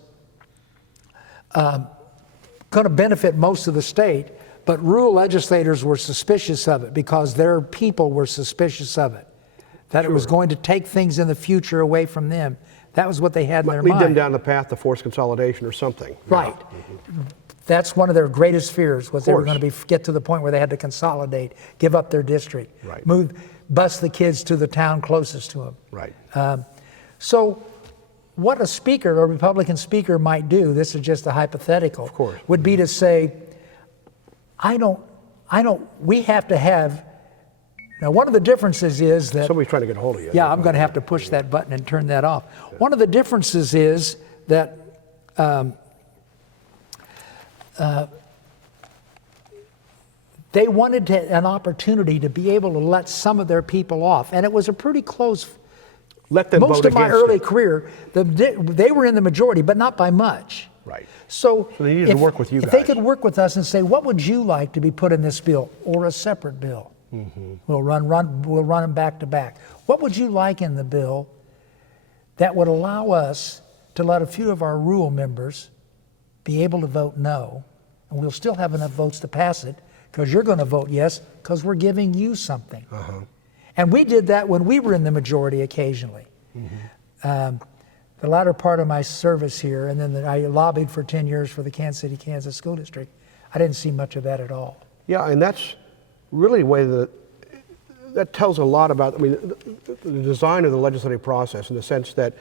going to benefit most of the state, but rural legislators were suspicious of it because their people were suspicious of it, that it was going to take things in the future away from them. That was what they had in their Lead mind. them down the path to forced consolidation or something. Right. That's one of their greatest fears, was they were course. going to get to the point where they had to consolidate, give up their district, Right. bus the kids to the town closest to them. Right. So what a Republican speaker might do, this is just a hypothetical, Of course. would be to say, we have to have, now one of the differences is that, Somebody's trying to get a hold of you. yeah, I'm going to have to push that button and turn that off. One of the differences is that they wanted an opportunity to be able to let some of their people off. And it was a pretty close, Let them most vote of my against early it. career, they were in the majority, but not by much. Right. So they needed to work with you if they guys. could work with us and say, what would you like to be put in this bill or a separate bill? We'll run them back to back. What would you like in the bill that would allow us to let a few of our rural members be able to vote no, and we'll still have enough votes to pass it because you're going to vote yes because we're giving you something. And we did that when we were in the majority occasionally. the latter part of my service here, and then I lobbied for 10 years for the Kansas City, Kansas School District, I didn't see much of that at all. Yeah, and that's really the way that tells a lot about, I mean, the design of the legislative process in the sense that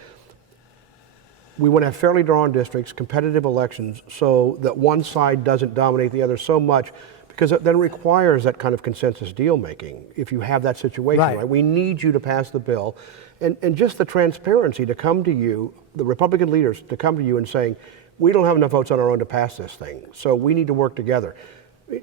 we want to have fairly drawn districts, competitive elections, so that one side doesn't dominate the other so much, because it then requires that kind of consensus deal making if you have that situation, right? We need you to pass the bill. And just the transparency to come to you, the Republican leaders to come to you and saying, we don't have enough votes on our own to pass this thing, so we need to work together.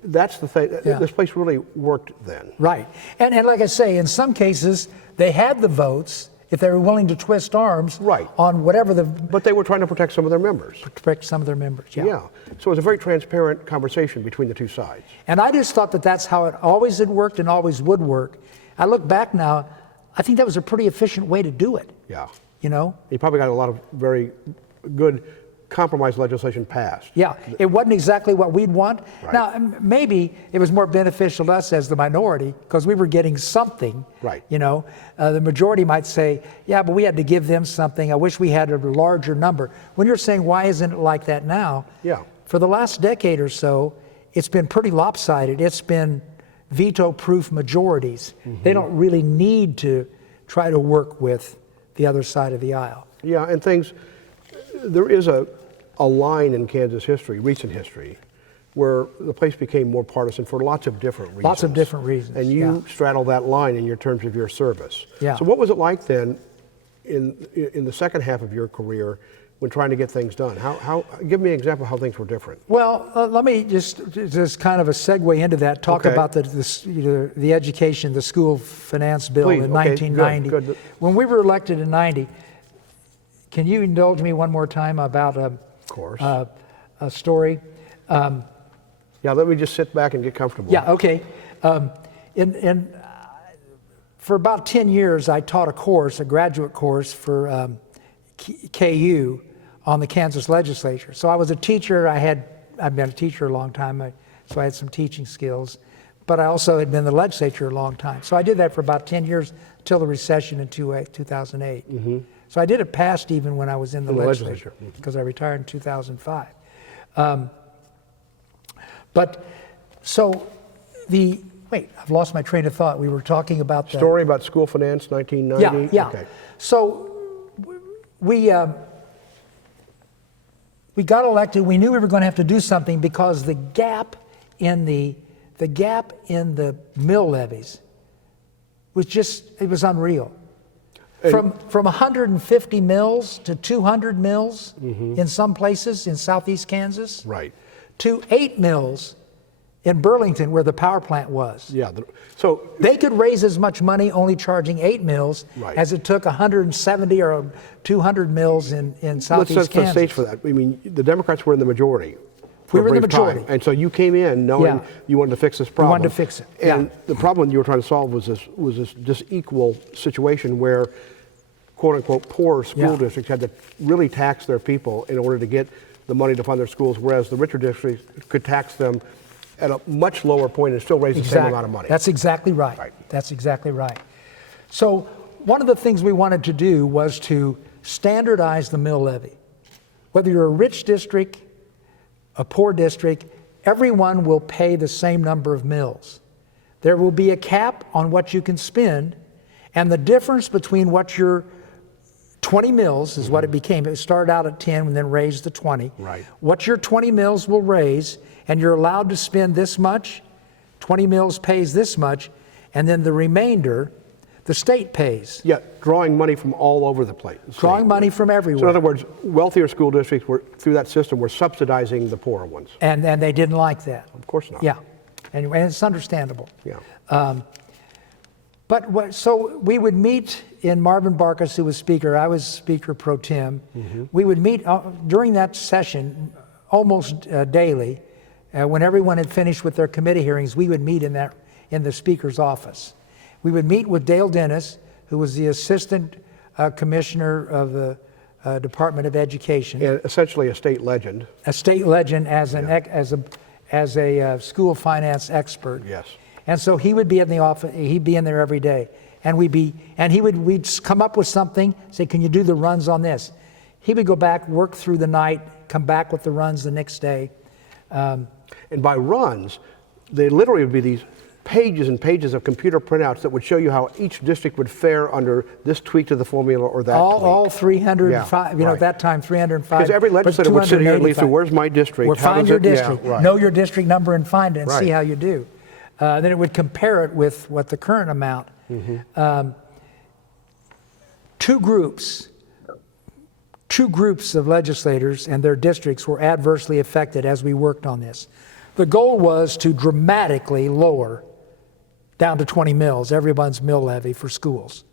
That's the thing. Yeah. This place really worked then. Right. And like I say, in some cases, they had the votes if they were willing to twist arms on whatever the... But they were trying to protect some of their members. Protect some of their members, yeah. Yeah. So it was a very transparent conversation between the two sides. And I just thought that that's how it always had worked and always would work. I look back now, I think that was a pretty efficient way to do it. Yeah. You know? You probably got a lot of very good compromise legislation passed. Yeah, it wasn't exactly what we'd want. Right. Now, maybe it was more beneficial to us as the minority because we were getting something. Right. You know, the majority might say, yeah, but we had to give them something. I wish we had a larger number. When you're saying, why isn't it like that now? Yeah. For the last decade or so, it's been pretty lopsided. It's been veto-proof majorities. Mm-hmm. They don't really need to try to work with the other side of the aisle. Yeah, and there is a line in Kansas history, recent history, where the place became more partisan for lots of different reasons. Lots of different reasons. And you straddle that line in your terms of your service. Yeah. So what was it like then in the second half of your career when trying to get things done? How give me an example of how things were different. Well, let me just kind of a segue into that, talk about the education, the school finance bill in 1990. Good. When we were elected in 90, can you indulge me one more time about of course. A story? Yeah, let me just sit back and get comfortable. Yeah, okay. For about 10 years, I taught a graduate course for KU on the Kansas legislature. So I was a teacher. I've been a teacher a long time, so I had some teaching skills. But I also had been in the legislature a long time. So I did that for about 10 years till the recession in 2008. Mm-hmm. So I did it past even when I was in the legislature because I retired in 2005. Wait, I've lost my train of thought. We were talking about the story about school finance, 1990. Yeah. Okay. So we got elected. We knew we were going to have to do something because the gap in the mill levies was unreal. From 150 mills to 200 mills in some places in southeast Kansas, right, to 8 mills in Burlington where the power plant was. Yeah, so they could raise as much money only charging 8 mills as it took 170 or 200 mills in southeast Kansas. Let's set the stage for that. I mean, the Democrats were in the majority. We were in the majority. Time. And so you came in knowing you wanted to fix this problem. We wanted to fix it. And the problem you were trying to solve was this disequal situation where quote unquote poor school districts had to really tax their people in order to get the money to fund their schools, whereas the richer districts could tax them at a much lower point and still raise the same amount of money. That's exactly right. That's exactly right. So one of the things we wanted to do was to standardize the mill levy. Whether you're a rich district, a poor district, everyone will pay the same number of mills. There will be a cap on what you can spend, and the difference between what your 20 mills is what it became. It started out at 10 and then raised to 20. Right. What your 20 mills will raise, and you're allowed to spend this much, 20 mills pays this much, and then the remainder, the state pays. Yeah, drawing money from all over the place. Drawing money from everywhere. So in other words, wealthier school districts through that system were subsidizing the poorer ones. And they didn't like that. Of course not. Yeah, and it's understandable. Yeah. So we would meet in Marvin Barkus, who was speaker. I was speaker pro tem. Mm-hmm. We would meet during that session almost daily. When everyone had finished with their committee hearings, we would meet in the speaker's office. We would meet with Dale Dennis, who was the assistant commissioner of the Department of Education. And essentially a state legend. A state legend as a school finance expert. Yes. And so he would be in the office. He'd be in there every day, and we'd come up with something. Say, can you do the runs on this? He would go back, work through the night, come back with the runs the next day. And by runs, they literally would be these pages and pages of computer printouts that would show you how each district would fare under this tweak to the formula or that tweak. All 305, Yeah, at right. that time 305. Because every legislator would sit here and lead through, where's my district? Or How find does your it- yeah, district, right. know your district number and find it and see Right. how you do. Then it would compare it with what the current amount. Two groups of legislators and their districts were adversely affected as we worked on this. The goal was to dramatically lower down to 20 mills, everyone's mill levy for schools.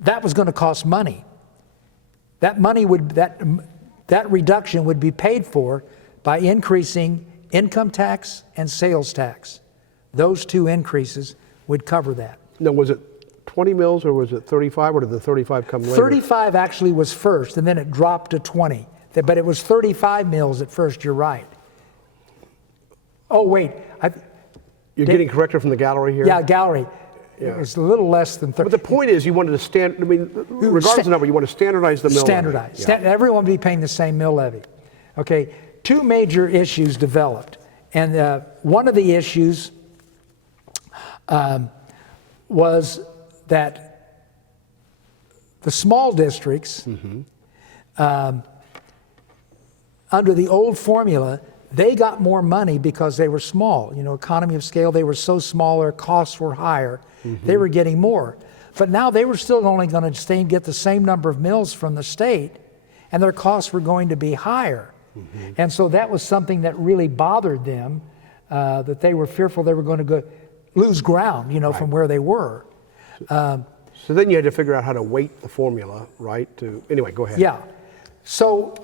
That was going to cost money. That reduction would be paid for by increasing income tax and sales tax. Those two increases would cover that. Now, was it 20 mills or was it 35, or did the 35 come later? 35 actually was first, and then it dropped to 20. But it was 35 mills at first, you're right. Oh, wait. You're getting corrected from the gallery here? Yeah, gallery. Yeah. It was a little less than 30. But the point is, you wanted to regardless of the number, you want to standardize the mill levy. Standardized. Yeah. Everyone would be paying the same mill levy. Okay, two major issues developed. And one of the issues was that the small districts, under the old formula, they got more money because they were small. Economy of scale, they were so small, their costs were higher. They were getting more. But now they were still only going to stay and get the same number of mills from the state, and their costs were going to be higher. And so that was something that really bothered them, that they were fearful they were going to lose ground, from where they were. So then you had to figure out how to weight the formula, right? Anyway, go ahead. Yeah. So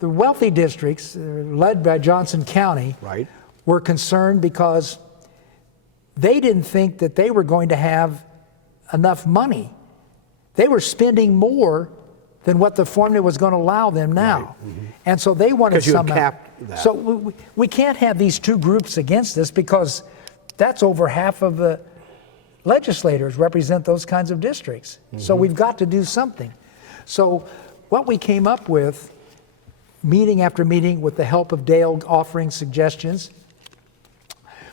the wealthy districts, led by Johnson County, Right. were concerned because they didn't think that they were going to have enough money. They were spending more than what the formula was going to allow them now. And so they wanted Because you had some. capped that. So we can't have these two groups against us, because that's over half of the legislators represent those kinds of districts. So we've got to do something. So what we came up with, meeting after meeting with the help of Dale offering suggestions,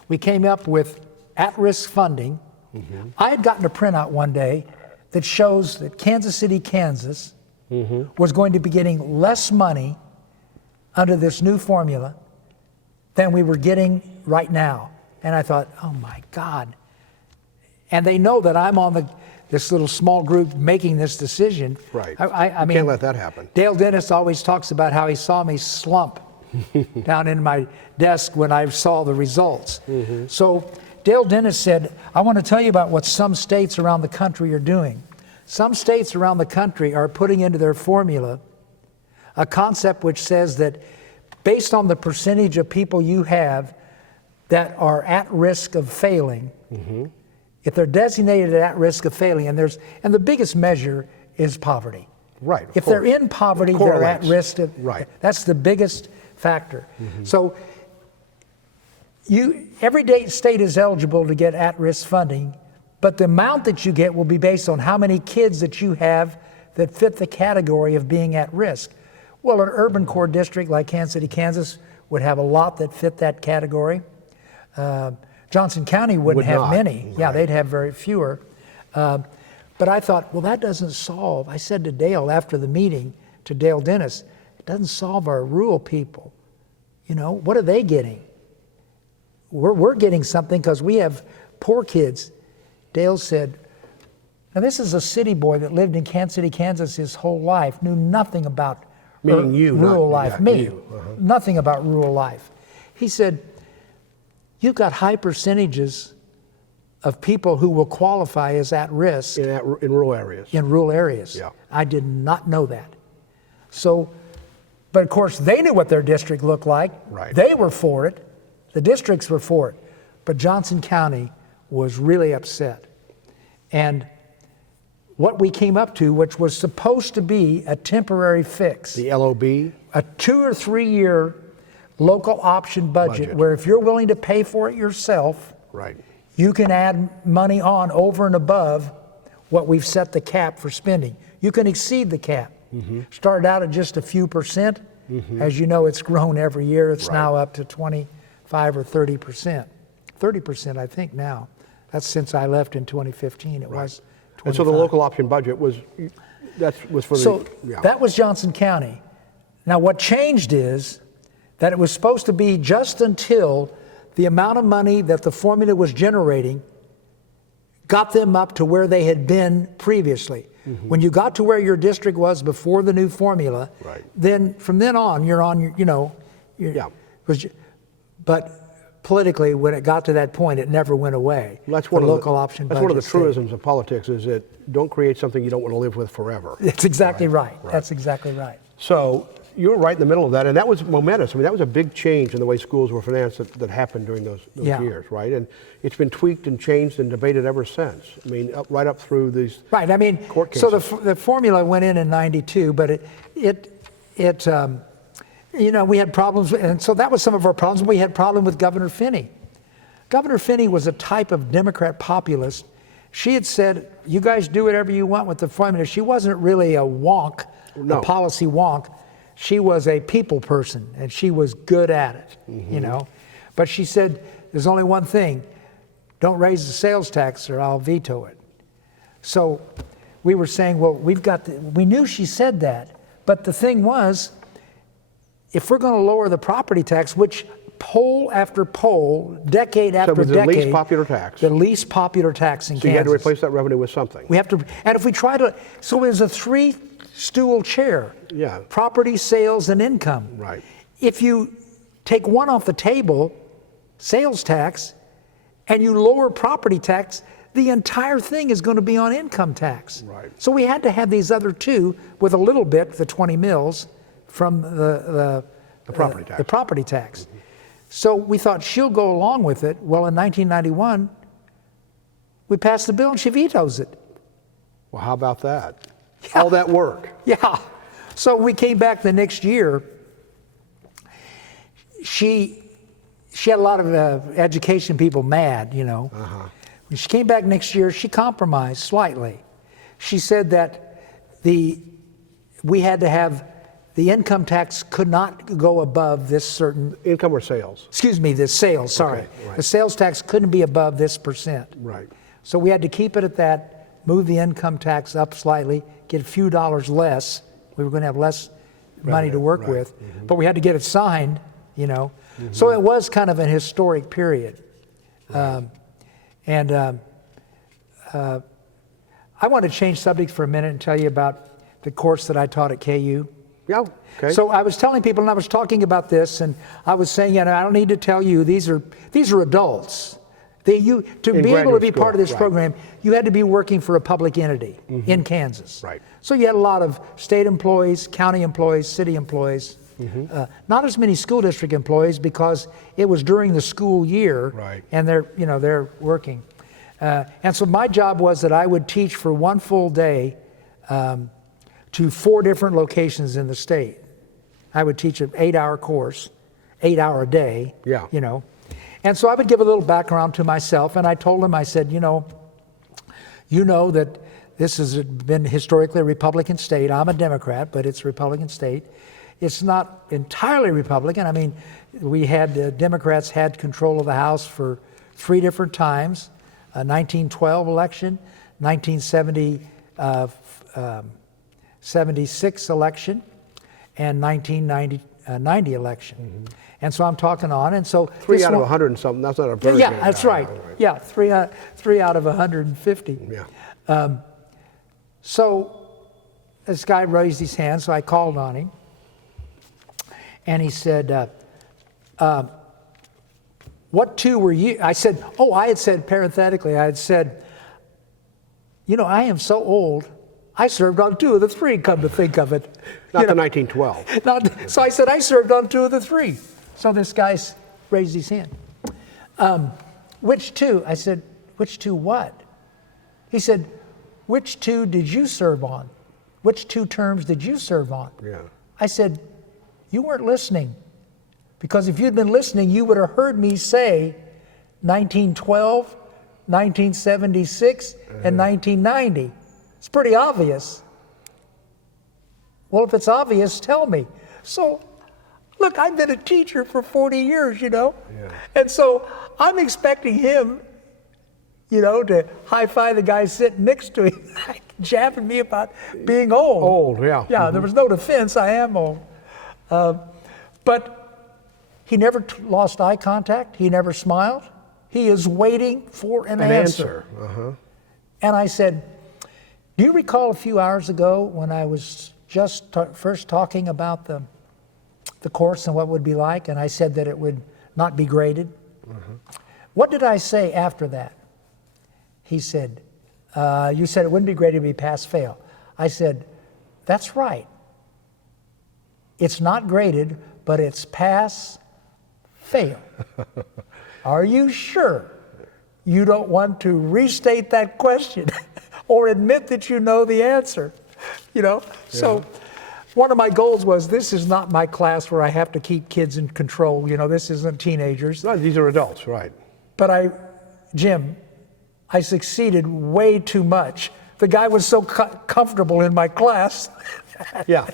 we came up with at-risk funding. I had gotten a printout one day that shows that Kansas City, Kansas was going to be getting less money under this new formula than we were getting right now. And I thought, oh my God. And they know that I'm on this little small group making this decision. Right. I mean, can't let that happen. Dale Dennis always talks about how he saw me slump down in my desk when I saw the results. So Dale Dennis said, I want to tell you about what some states around the country are doing. Some states around the country are putting into their formula a concept which says that based on the percentage of people you have that are at risk of failing, if they're designated at risk of failing, and the biggest measure is poverty. Right. If they're in poverty, they're at risk of. Right. That's the biggest factor. So every state is eligible to get at-risk funding, but the amount that you get will be based on how many kids that you have that fit the category of being at risk. Well, an urban core district like Kansas City, Kansas would have a lot that fit that category. Johnson County wouldn't have not. many. Yeah, Right. they'd have very fewer. But I thought, well, that doesn't solve. I said to Dale after the meeting, to Dale Dennis, it doesn't solve our rural people. What are they getting? We're getting something because we have poor kids. Dale said, now this is a city boy that lived in Kansas City, Kansas his whole life, knew nothing about Meaning you, rural not- life. yeah, Me, you. nothing about rural life. He said, you've got high percentages of people who will qualify as at risk In rural areas. in rural areas. Yeah. I did not know that. So, but of course they knew what their district looked like. Right. They were for it. The districts were for it. But Johnson County was really upset. And what we came up to, which was supposed to be a temporary fix, The LOB. a 2 or 3 year local option budget, where if you're willing to pay for it yourself, Right. you can add money on over and above what we've set the cap for spending. you can exceed the cap. Started out at just a few percent. As you know, it's grown every year. It's now up to 25 or 30%. 30%, I think, now. That's since I left in 2015. It was 25. And so the local option budget was for that was Johnson County. Now, what changed is that it was supposed to be just until the amount of money that the formula was generating got them up to where they had been previously. When you got to where your district was before the new formula, then from then on, you're on, but politically, when it got to that point, it never went away. Well, that's one of local option That's one of the truisms of politics, is that don't create something you don't want to live with forever. That's exactly right. That's exactly right. So you were right in the middle of that, and that was momentous. I mean, that was a big change in the way schools were financed that happened during those years, right? And it's been tweaked and changed and debated ever since. I mean, right up through these right. I mean, court cases. So the formula went in '92, but we had problems, and so that was some of our problems. We had problem with Governor Finney. Governor Finney was a type of Democrat populist. She had said, "You guys do whatever you want with the formula." She wasn't really a wonk, a policy wonk. She was a people person, and she was good at it, But she said, there's only one thing: don't raise the sales tax or I'll veto it. So we were saying, well, we knew she said that, but the thing was, if we're going to lower the property tax, which poll after poll, decade after decade, the least popular tax. The least popular tax in Kansas. So you had to replace that revenue with something. We have to, and if we try to, so it was a three-stool chair. Yeah. Property, sales, and income. Right. If you take one off the table, sales tax, and you lower property tax, the entire thing is going to be on income tax. Right. So we had to have these other two with a little bit, the 20 mils, from the property tax. The property tax. So we thought she'll go along with it. Well, in 1991, we passed the bill and she vetoes it. Well, how about that? Yeah. All that work. Yeah. So we came back the next year. She had a lot of education people mad, When she came back next year, she compromised slightly. She said that we had to have the income tax could not go above this certain income or sales. Excuse me, the sales. Sorry, okay, right. The sales tax couldn't be above this percent. Right. So we had to keep it at that. Move the income tax up slightly. Get a few dollars less. We were going to have less money to work with, but we had to get it signed. So it was kind of an historic period. Right. I want to change subjects for a minute and tell you about the course that I taught at KU. Yeah, okay. So I was telling people, and I was talking about this, and I was saying, I don't need to tell you, these are adults. To be able to be part of this program, you had to be working for a public entity in Kansas. Right. So you had a lot of state employees, county employees, city employees, not as many school district employees because it was during the school year, and they're working. And so my job was that I would teach for one full day to 4 different locations in the state. I would teach an 8-hour course, 8-hour a day. Yeah. And so I would give a little background to myself, and I told him, I said, you know that this has been historically a Republican state. I'm a Democrat, but it's a Republican state. It's not entirely Republican. I mean, we had Democrats had control of the House for 3 different times: a 1912 election, 1976 election, and 1990 election. And so I'm talking on, and so 3 out of 100 and something. That's not a very yeah, good that's guy, right. Yeah, 3 out of 150. Yeah. So this guy raised his hand, so I called on him, and he said, "What 2 were you?" I said, I had said parenthetically, I had I am so old. I served on 2 of the 3. Come to think of it, not the 1912. So I said I served on 2 of the 3. So this guy raised his hand. Which 2? I said, which 2 what? He said, which 2 did you serve on? Which 2 terms did you serve on? Yeah. I said, you weren't listening. Because if you'd been listening, you would have heard me say 1912, 1976, and 1990. It's pretty obvious. Well, if it's obvious, tell me. So, look, I've been a teacher for 40 years, Yeah. And so I'm expecting him, to high-five the guy sitting next to him, jabbing me about being old. Old, yeah. Yeah, there was no defense, I am old. But he never lost eye contact. He never smiled. He is waiting for an answer. Uh-huh. And I said, do you recall a few hours ago when I was just first talking about the course and what it would be like, and I said that it would not be graded? Mm-hmm. What did I say after that? He said, you said it wouldn't be graded, it would be pass-fail. I said, that's right. It's not graded, but it's pass-fail. Are you sure you don't want to restate that question or admit that you know the answer? So one of my goals was, this is not my class where I have to keep kids in control. This isn't teenagers. No, these are adults, right. But Jim, I succeeded way too much. The guy was so comfortable in my class. Yeah.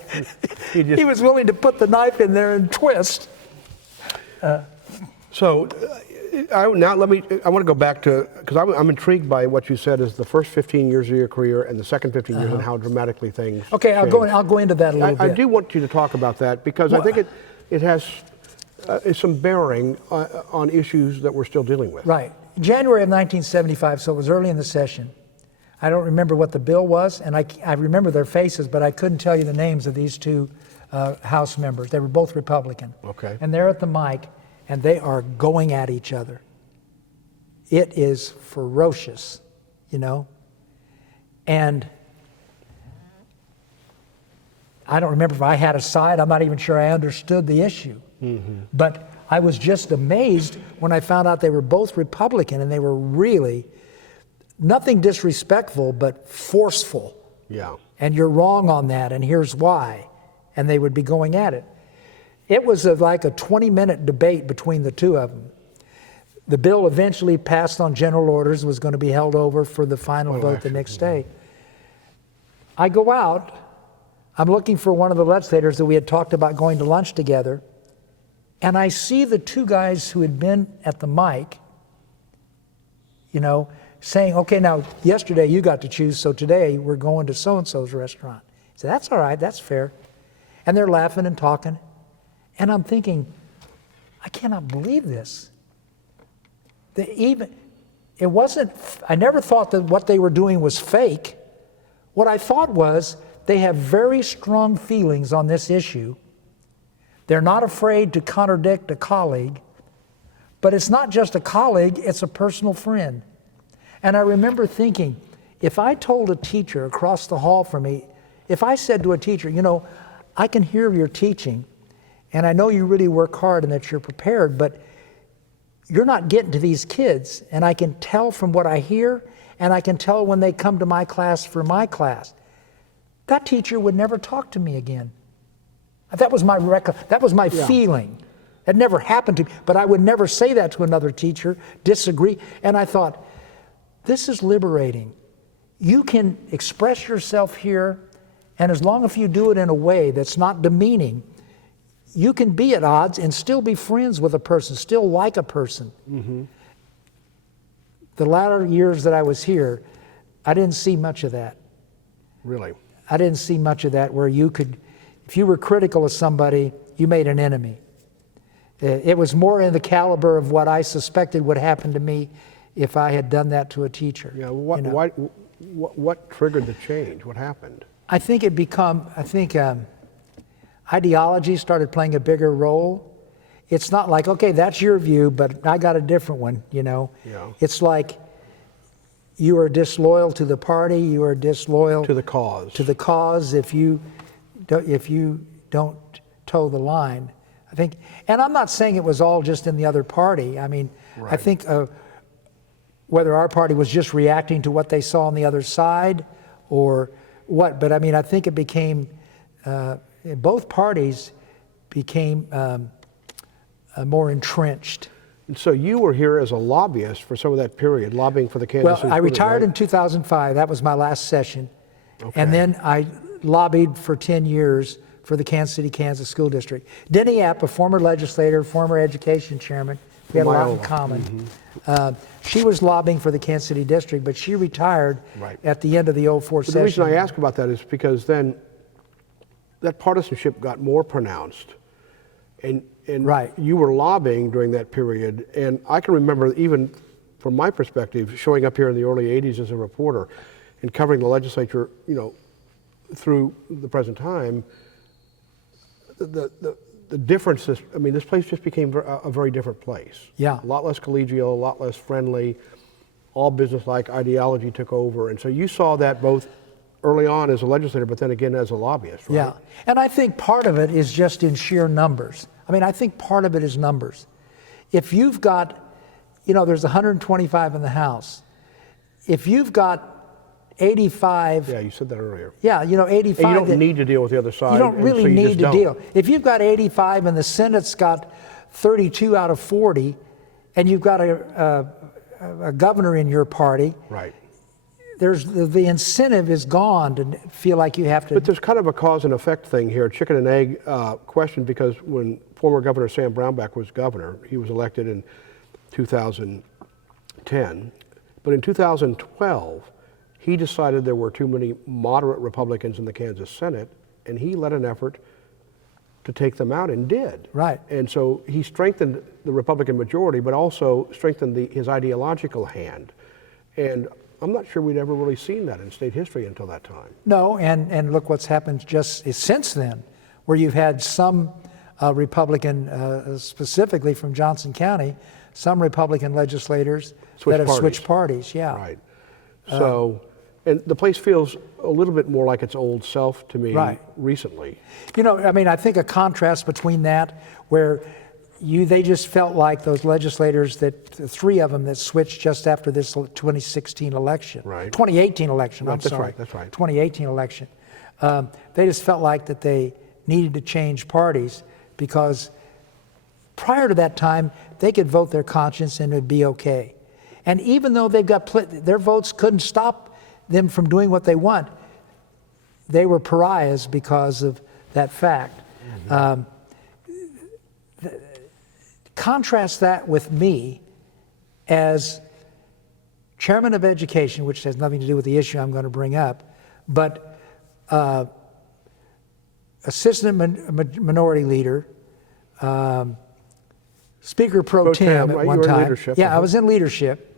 He was willing to put the knife in there and twist. I want to go back to, because I'm intrigued by what you said is the first 15 years of your career and the second 15 years and how dramatically things Okay, changed. I'll go into that a little bit. I do want you to talk about that because I think it has some bearing on issues that we're still dealing with. Right. January of 1975, so it was early in the session. I don't remember what the bill was, and I remember their faces, but I couldn't tell you the names of these two House members. They were both Republican. Okay. And they're at the mic, and they are going at each other. It is ferocious, And I don't remember if I had a side. I'm not even sure I understood the issue. Mm-hmm. But I was just amazed when I found out they were both Republican, and they were really nothing disrespectful, but forceful. Yeah. And you're wrong on that, and here's why. And they would be going at it. It was like a 20-minute debate between the two of them. The bill eventually passed on general orders, was going to be held over for the final vote the next day. I go out, I'm looking for one of the legislators that we had talked about going to lunch together, and I see the two guys who had been at the mic, saying, okay, now, yesterday you got to choose, so today we're going to so-and-so's restaurant. I said, that's all right, that's fair. And they're laughing and talking. And I'm thinking, I cannot believe this. I never thought that what they were doing was fake. What I thought was, they have very strong feelings on this issue. They're not afraid to contradict a colleague, but it's not just a colleague, it's a personal friend. And I remember thinking, if I told a teacher across the hall from me, if I said to a teacher, I can hear your teaching, and I know you really work hard and that you're prepared, but you're not getting to these kids, and I can tell from what I hear, and I can tell when they come to my class for my class. That teacher would never talk to me again. That was my feeling. It never happened to me, but I would never say that to another teacher, disagree. And I thought, this is liberating. You can express yourself here, and as long as you do it in a way that's not demeaning, you can be at odds and still be friends with a person, still like a person. Mm-hmm. The latter years that I was here, I didn't see much of that. Really? I didn't see much of that where you could, if you were critical of somebody, you made an enemy. It was more in the caliber of what I suspected would happen to me if I had done that to a teacher. Yeah. What triggered the change? What happened? I think ideology started playing a bigger role. It's not like, okay, that's your view, but I got a different one, Yeah. It's like you are disloyal to the party, you are disloyal to the cause. To the cause if you don't toe the line. I think, and I'm not saying it was all just in the other party. I mean, right. I think whether our party was just reacting to what they saw on the other side or what, but I mean, I think it became, both parties became more entrenched. And so you were here as a lobbyist for some of that period, lobbying for the Kansas. Well, I retired in 2005. That was my last session. Okay. And then I lobbied for 10 years for the Kansas City, Kansas School District. Denny App, a former legislator, former education chairman, we had a lot in common. She was lobbying for the Kansas City District, but she retired at the end of the 04 But session. the reason I ask about that is because then that partisanship got more pronounced. And you were lobbying during that period. And I can remember, even from my perspective, showing up here in the early 80s as a reporter and covering the legislature, through the present time. The difference is, I mean, this place just became a very different place. Yeah. A lot less collegial, a lot less friendly, all business-like ideology took over. And so you saw that both early on as a legislator, but then again as a lobbyist, right? Yeah, and I think part of it is just in sheer numbers. I mean, I think part of it is numbers. If you've got, there's 125 in the House. If you've got 85. Yeah, you said that earlier. Yeah, 85. And you don't need to deal with the other side. You don't really need to deal. If you've got 85 and the Senate's got 32 out of 40, and you've got a governor in your party, right? There's the incentive is gone to feel like you have to. But there's kind of a cause and effect thing here, chicken and egg question, because when former Governor Sam Brownback was governor, he was elected in 2010, but in 2012. He decided there were too many moderate Republicans in the Kansas Senate, and he led an effort to take them out and did. Right. And so he strengthened the Republican majority, but also strengthened his ideological hand. And I'm not sure we'd ever really seen that in state history until that time. No, and look what's happened just since then, where you've had some Republican, specifically from Johnson County, some Republican legislators that have switched parties. Yeah. Right. So. And the place feels a little bit more like its old self to me recently. I think a contrast between that, where they just felt like those legislators, that the three of them that switched just after this 2016 election, 2018 election, I'm sorry. That's right. 2018 election. They just felt like that they needed to change parties because prior to that time, they could vote their conscience and it would be okay. And even though they've got, their votes couldn't stop them from doing what they want, they were pariahs because of that fact. Contrast that with me as chairman of education, which has nothing to do with the issue I'm going to bring up, but assistant minority leader, speaker pro tem at one time. Leadership. Yeah, I was in leadership.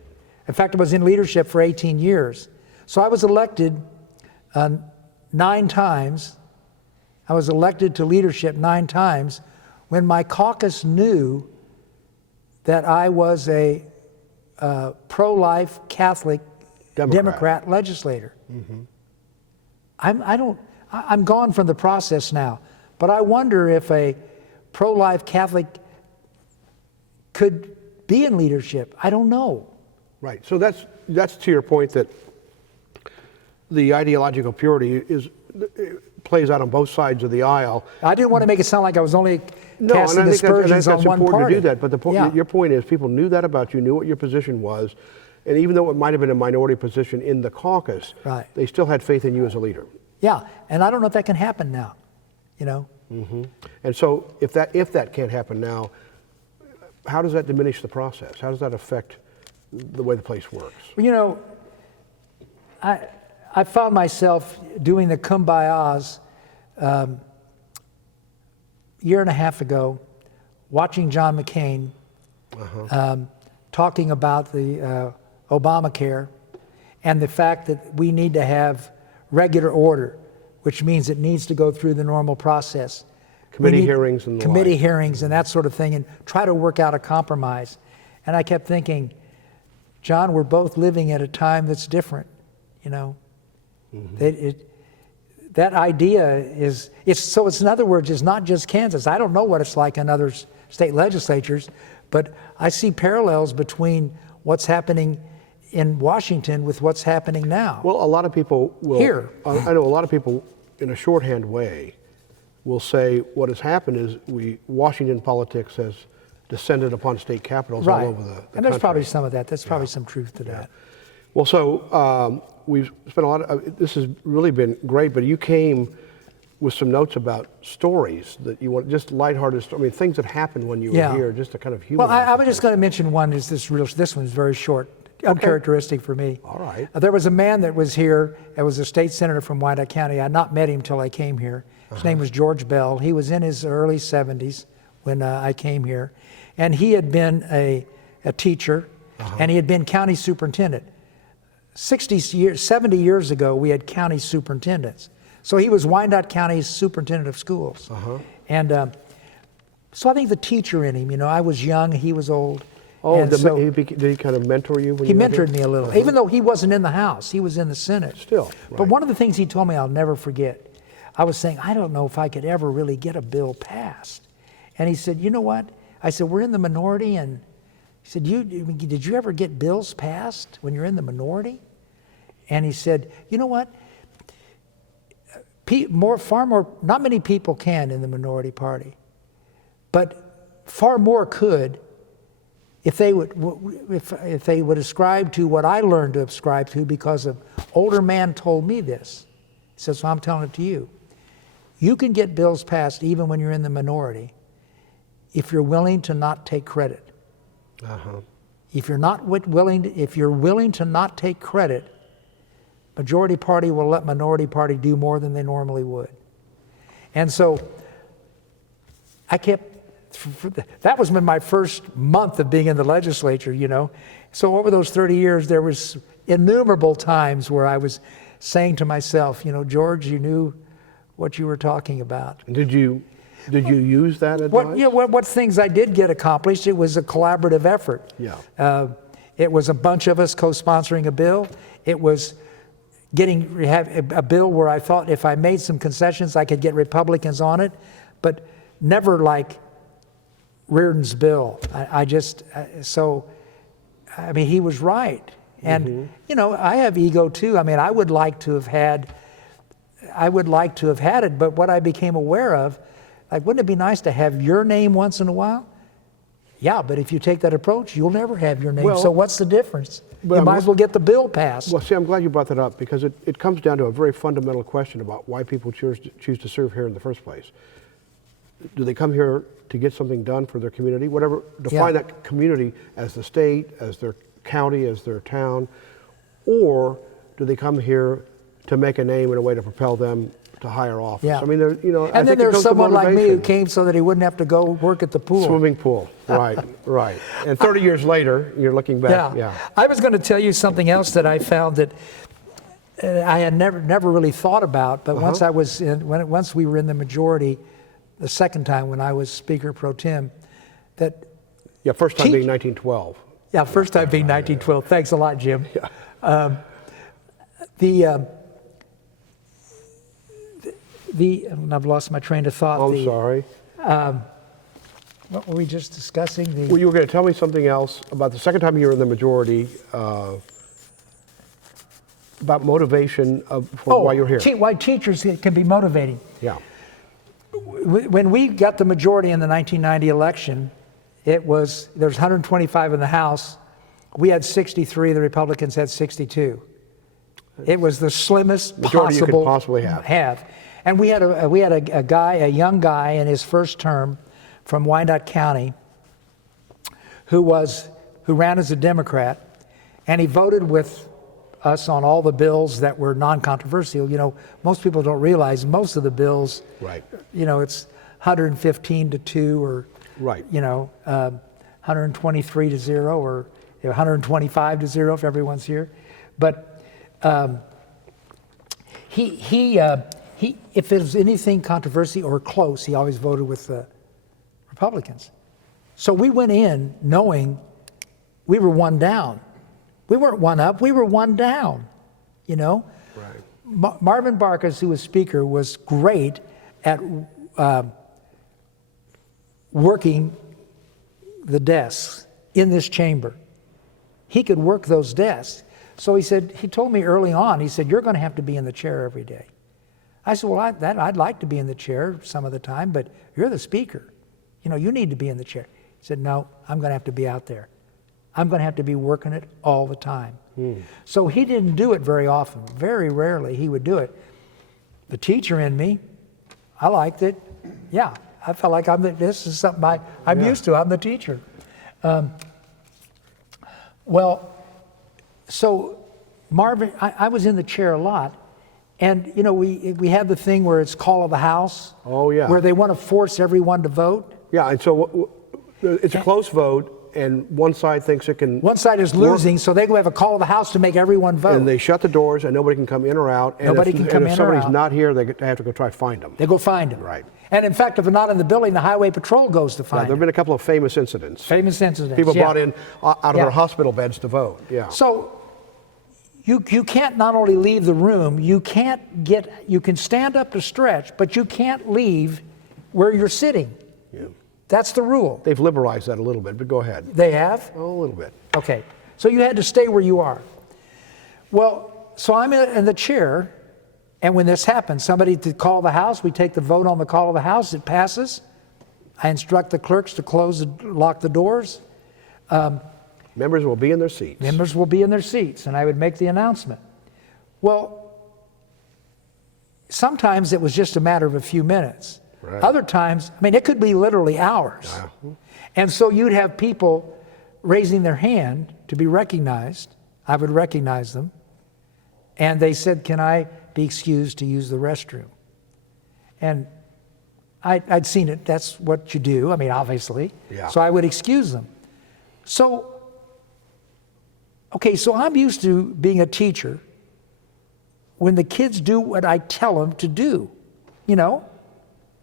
In fact, I was in leadership for 18 years. So I was elected 9 times. I was elected to leadership 9 times when my caucus knew that I was a pro-life Catholic Democrat legislator. I'm gone from the process now, but I wonder if a pro-life Catholic could be in leadership. I don't know. Right. So that's to your point that the ideological purity plays out on both sides of the aisle. I didn't want to make it sound like I was only casting aspersions on one party. It's important to do that, but the point, your point is people knew that about you, knew what your position was, and even though it might have been a minority position in the caucus, they still had faith in you as a leader. Yeah, and I don't know if that can happen now, And so if that can't happen now, how does that diminish the process? How does that affect the way the place works? Well, I found myself doing the kumbayas year and a half ago, watching John McCain talking about the Obamacare and the fact that we need to have regular order, which means it needs to go through the normal process. Committee hearings and the committee like. hearings and that sort of thing, and try to work out a compromise. And I kept thinking, John, we're both living at a time that's different, That idea is, it's in other words, it's not just Kansas. I don't know what it's like in other state legislatures, but I see parallels between what's happening in Washington with what's happening now. Well, a lot of people will. Here. I know a lot of people in a shorthand way will say what has happened is Washington politics has descended upon state capitals all over the And there's country. probably some of that. There's probably some truth to that. Well, so we've spent a lot of, this has really been great, but you came with some notes about stories that you want, just lighthearted stories, I mean, things that happened when you were here, just to kind of humor. Well, I was just going to mention one, this one's very short, uncharacteristic for me. All right. There was a man that was here, that was a state senator from Wyandotte County. I had not met him till I came here. His name was George Bell. He was in his early 70s when I came here. And he had been a teacher, and he had been county superintendent. 70 years ago, we had county superintendents. So he was Wyandotte County's superintendent of schools. And so I think the teacher in him, I was young, he was old. Oh, and did he kind of mentor you? When he you mentored me a little, even though he wasn't in the House, he was in the Senate. Still, But one of the things he told me I'll never forget, I was saying, I don't know if I could ever really get a bill passed. And he said, you know what? I said, we're in the minority, and he said, did you ever get bills passed when you're in the minority? And he said, you know what? Far more, not many people can in the minority party, but far more could if they would ascribe to what I learned to ascribe to, because an older man told me this. He says, so I'm telling it to you. You can get bills passed even when you're in the minority if you're willing to not take credit. If you're willing to not take credit, majority party will let minority party do more than they normally would. And so I kept, that was my first month of being in the legislature, So over those 30 years, there was innumerable times where I was saying to myself, George, you knew what you were talking about. Did you use that advice? What things I did get accomplished, it was a collaborative effort. Yeah. It was a bunch of us co-sponsoring a bill. It was have a bill where I thought if I made some concessions, I could get Republicans on it, but never like Reardon's bill. He was right. And, I have ego too. I would like to have had it, but what I became aware of, wouldn't it be nice to have your name once in a while? Yeah, but if you take that approach, you'll never have your name. Well, so what's the difference? You might as well get the bill passed. Well, see, I'm glad you brought that up, because it comes down to a very fundamental question about why people choose to serve here in the first place. Do they come here to get something done for their community? Whatever, define that community as the state, as their county, as their town, or do they come here to make a name in a way to propel them to higher office? Yeah. And then there's someone like me who came so that he wouldn't have to go work at the pool. Swimming pool, right. And 30 years later, you're looking back. Yeah. I was going to tell you something else that I found that I had never really thought about, but once we were in the majority, the second time when I was Speaker Pro Tem, first time being 1912. Yeah, first time being 1912. Thanks a lot, Jim. Yeah. I've lost my train of thought. I'm sorry. What were we just discussing? Well, you were going to tell me something else about the second time you were in the majority, about motivation for why you're here. Why teachers can be motivating. Yeah. When we got the majority in the 1990 election, there's 125 in the House. We had 63. The Republicans had 62. It was the slimmest majority possible you could possibly have. And we had a young guy in his first term from Wyandotte County who ran as a Democrat, and he voted with us on all the bills that were non-controversial. Most people don't realize most of the bills, it's 115 to 2 or 123 to 0 or 125 to 0 if everyone's here. But if there's anything controversy or close, he always voted with the Republicans. So we went in knowing we were one down. We weren't one up, we were one down, Right. Marvin Barkas, who was Speaker, was great at working the desks in this chamber. He could work those desks. So he told me early on, he said, you're going to have to be in the chair every day. I said, well, I'd like to be in the chair some of the time, but you're the Speaker. You need to be in the chair. He said, no, I'm going to have to be out there. I'm going to have to be working it all the time. So he didn't do it very often. Very rarely he would do it. The teacher in me, I liked it. Yeah, I felt like this is something I'm used to. I'm the teacher. Well, so Marvin, I was in the chair a lot. And, you know, we have the thing where it's call of the house. Oh, yeah. Where they want to force everyone to vote. Yeah, and so it's a close vote, and one side thinks it can... One side is losing, so they go have a call of the house to make everyone vote. And they shut the doors, and nobody can come in or out. And Nobody can come in or out. if somebody's not here, they have to go try to find them. They go find them. Right. And in fact, if they're not in the building, the highway patrol goes to find There have them. been a couple of famous incidents. Famous incidents, People yeah. brought in out of their hospital beds to vote. Yeah. So you can't not only leave the room, you can stand up to stretch, but you can't leave where you're sitting. Yeah. That's the rule. They've liberalized that a little bit, but go ahead. They have? Oh, a little bit. Okay. So you had to stay where you are. Well, so I'm in the chair, and when this happens, somebody to call the house, we take the vote on the call of the house, it passes. I instruct the clerks to lock the doors. Members will be in their seats. Members will be in their seats, and I would make the announcement. Well, sometimes it was just a matter of a few minutes. Right. Other times, I mean, it could be literally hours. Wow. And so you'd have people raising their hand to be recognized. I would recognize them. And they said, can I be excused to use the restroom? And I'd seen it. That's what you do. I mean, obviously. Yeah. So I would excuse them. So, okay, so I'm used to being a teacher when the kids do what I tell them to do, you know?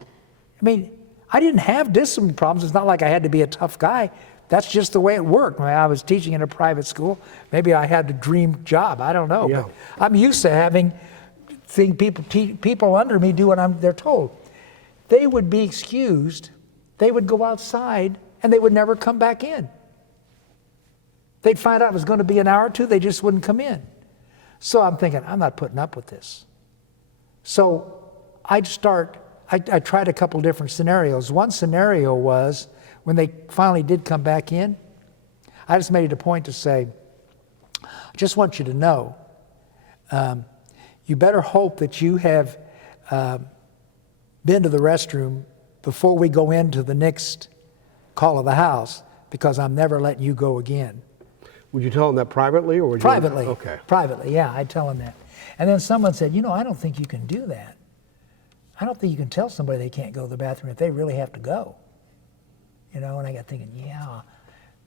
I mean, I didn't have discipline problems. It's not like I had to be a tough guy. That's just the way it worked. When I was teaching in a private school, maybe I had a dream job. I don't know. Yeah. But I'm used to having people under me do what they're told. They would be excused. They would go outside, and they would never come back in. They'd find out it was going to be an hour or two. They just wouldn't come in. So I'm thinking, I'm not putting up with this. So I tried a couple different scenarios. One scenario was when they finally did come back in, I just made it a point to say, I just want you to know, you better hope that you have been to the restroom before we go into the next call of the house, because I'm never letting you go again. Would you tell them that privately, or would you? Privately. Okay. Privately, yeah, I'd tell them that. And then someone said, you know, I don't think you can do that. I don't think you can tell somebody they can't go to the bathroom if they really have to go. You know, and I got thinking, yeah,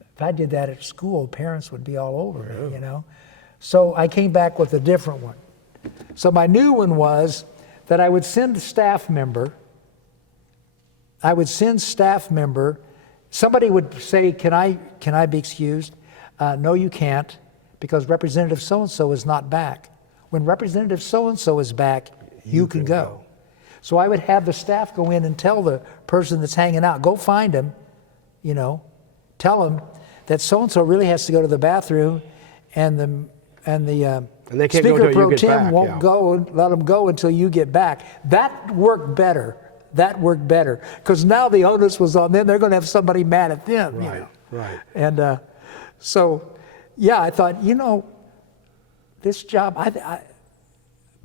if I did that at school, parents would be all over it, you know. So I came back with a different one. So my new one was that I would send a staff member. Somebody would say, can I be excused? No, you can't, because Representative so-and-so is not back. When Representative so-and-so is back, you can go. So I would have the staff go in and tell the person that's hanging out, go find him, you know, tell him that so-and-so really has to go to the bathroom, and the they can't go Speaker until Pro you get Tem back, won't yeah. go and let them go until you get back. That worked better. Because now the onus was on them. They're going to have somebody mad at them. Right, you know? right. And so, yeah, I thought, you know, this job,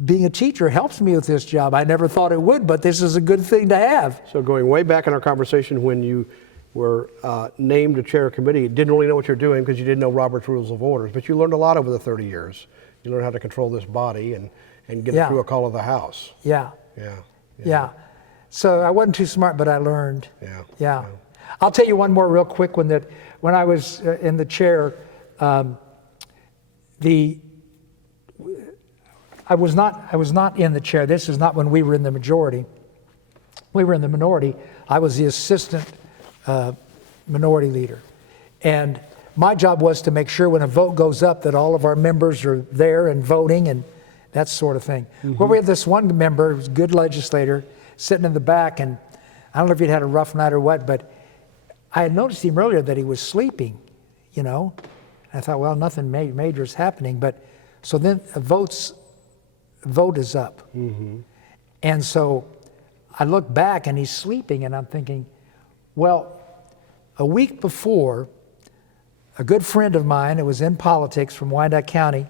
being a teacher helps me with this job. I never thought it would, but this is a good thing to have. So going way back in our conversation when you were named to chair a committee, you didn't really know what you're doing because you didn't know Robert's Rules of Orders, but you learned a lot over the 30 years. You learned how to control this body and get it through a call of the House. Yeah. Yeah. So I wasn't too smart, but I learned. Yeah. I'll tell you one more real quick one, that when I was in the chair, I was not in the chair. This is not when we were in the majority. We were in the minority. I was the assistant minority leader. And my job was to make sure when a vote goes up that all of our members are there and voting and that sort of thing. Mm-hmm. Well, we had this one member, who was a good legislator, sitting in the back, and I don't know if he'd had a rough night or what, but I had noticed him earlier that he was sleeping, you know. I thought, well, nothing major is happening. But so then a vote is up. Mm-hmm. And so I look back and he's sleeping, and I'm thinking, well, a week before, a good friend of mine who was in politics from Wyandotte County,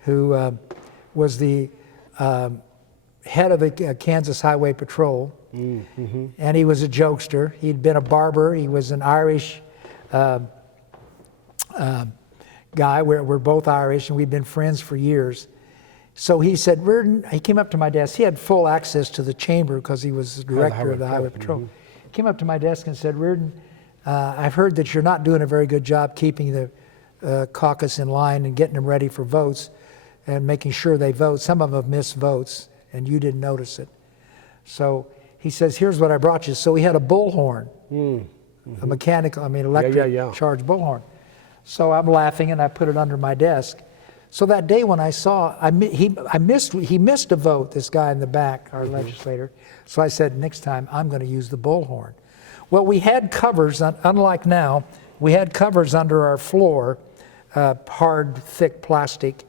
who was the head of the Kansas Highway Patrol, and he was a jokester. He'd been a barber. He was an Irish guy. We're both Irish, and we've been friends for years. So he said, Reardon, he came up to my desk. He had full access to the chamber because he was the director of the Highway Patrol. He came up to my desk and said, Reardon, I've heard that you're not doing a very good job keeping the caucus in line and getting them ready for votes and making sure they vote. Some of them have missed votes, and you didn't notice it. So he says, here's what I brought you. So he had a bullhorn, a mechanical, electric charged bullhorn. So I'm laughing, and I put it under my desk. So that day when I saw, he missed a vote, this guy in the back, our legislator. So I said, next time I'm going to use the bullhorn. Well, we had covers, unlike now, we had covers under our floor, hard, thick plastic.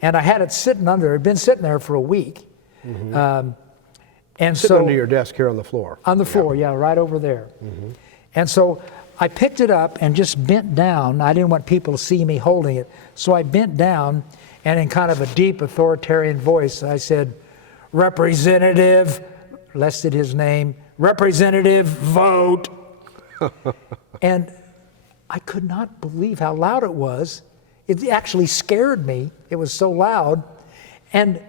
And I had it sitting under, it had been sitting there for a week. And Sitting so under your desk here on the floor. On the floor, yeah, right over there. And so I picked it up and just bent down. I didn't want people to see me holding it. So I bent down, and in kind of a deep authoritarian voice, I said, Representative, listed his name, Representative, vote. And I could not believe how loud it was. It actually scared me. It was so loud. And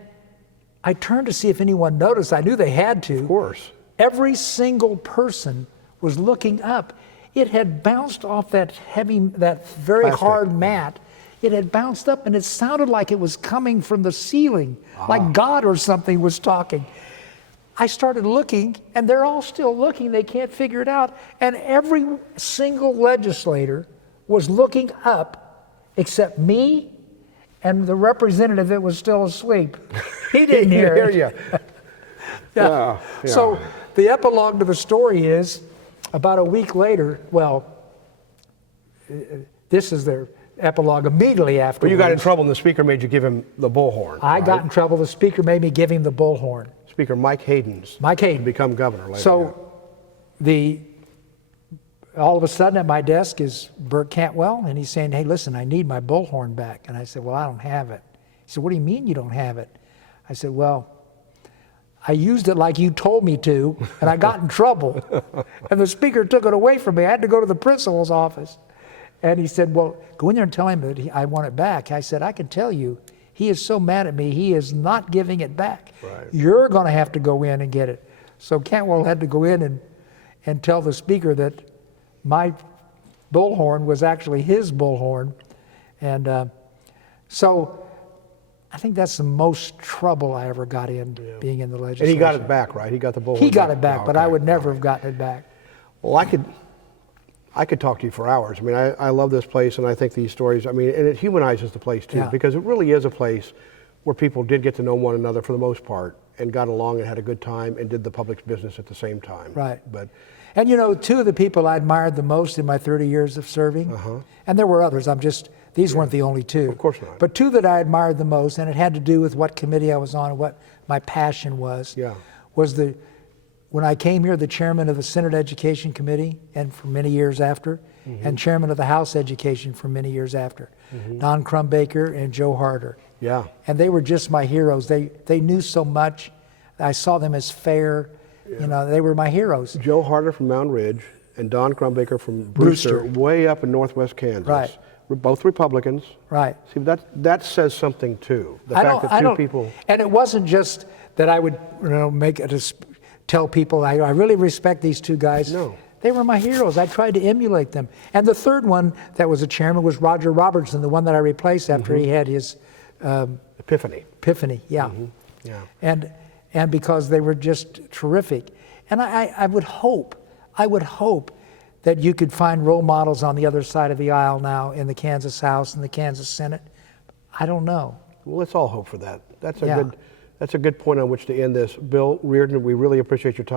I turned to see if anyone noticed. I knew they had to. Of course. Every single person was looking up. It had bounced off that very Plastic. hard mat. It had bounced up, and it sounded like it was coming from the ceiling, like God or something was talking. I started looking, and they're all still looking. They can't figure it out. And every single legislator was looking up, except me and the representative that was still asleep. He didn't hear it. Yeah. Yeah. So the epilogue to the story is, about a week later, well, this is their epilogue immediately after. But you got in trouble, and the speaker made you give him the bullhorn. I got in trouble. The speaker made me give him the bullhorn. Speaker Mike Hayden's. Mike Hayden. To become governor later. So all of a sudden at my desk is Burt Cantwell, and he's saying, hey, listen, I need my bullhorn back. And I said, well, I don't have it. He said, what do you mean you don't have it? I said, well, I used it like you told me to, and I got in trouble. And the speaker took it away from me. I had to go to the principal's office. And he said, well, go in there and tell him that I want it back. I said, I can tell you, he is so mad at me, he is not giving it back. Right. You're going to have to go in and get it. So Cantwell had to go in and tell the speaker that my bullhorn was actually his bullhorn. And so I think that's the most trouble I ever got in being in the legislature. And he got it back, right? He got the bullhorn. He got it back, Oh, but I would never have gotten it back. Well, I could talk to you for hours. I mean, I love this place, and I think these stories, and it humanizes the place too, because it really is a place where people did get to know one another for the most part, and got along and had a good time and did the public's business at the same time. Right. But and you know, two of the people I admired the most in my 30 years of serving, and there were others, these weren't the only two. Of course not. But two that I admired the most, and it had to do with what committee I was on and what my passion was, was when I came here, the chairman of the Senate Education Committee, and for many years after, and chairman of the House Education for many years after, Don Crumbaker and Joe Harder. Yeah. And they were just my heroes. They knew so much. I saw them as fair. You know, they were my heroes. Joe Harder from Mound Ridge and Don Crumbaker from Brewster, way up in northwest Kansas. Right. We're both Republicans. Right. See, that says something too. The fact that two people. And it wasn't just that I would, tell people I really respect these two guys. No. They were my heroes. I tried to emulate them. And the third one that was a chairman was Roger Robertson, the one that I replaced after he had his Epiphany. Yeah. Yeah. And because they were just terrific. And I would hope that you could find role models on the other side of the aisle now in the Kansas House and the Kansas Senate. I don't know. Well, let's all hope for that. That's a good point on which to end this. Bill Reardon, we really appreciate your time.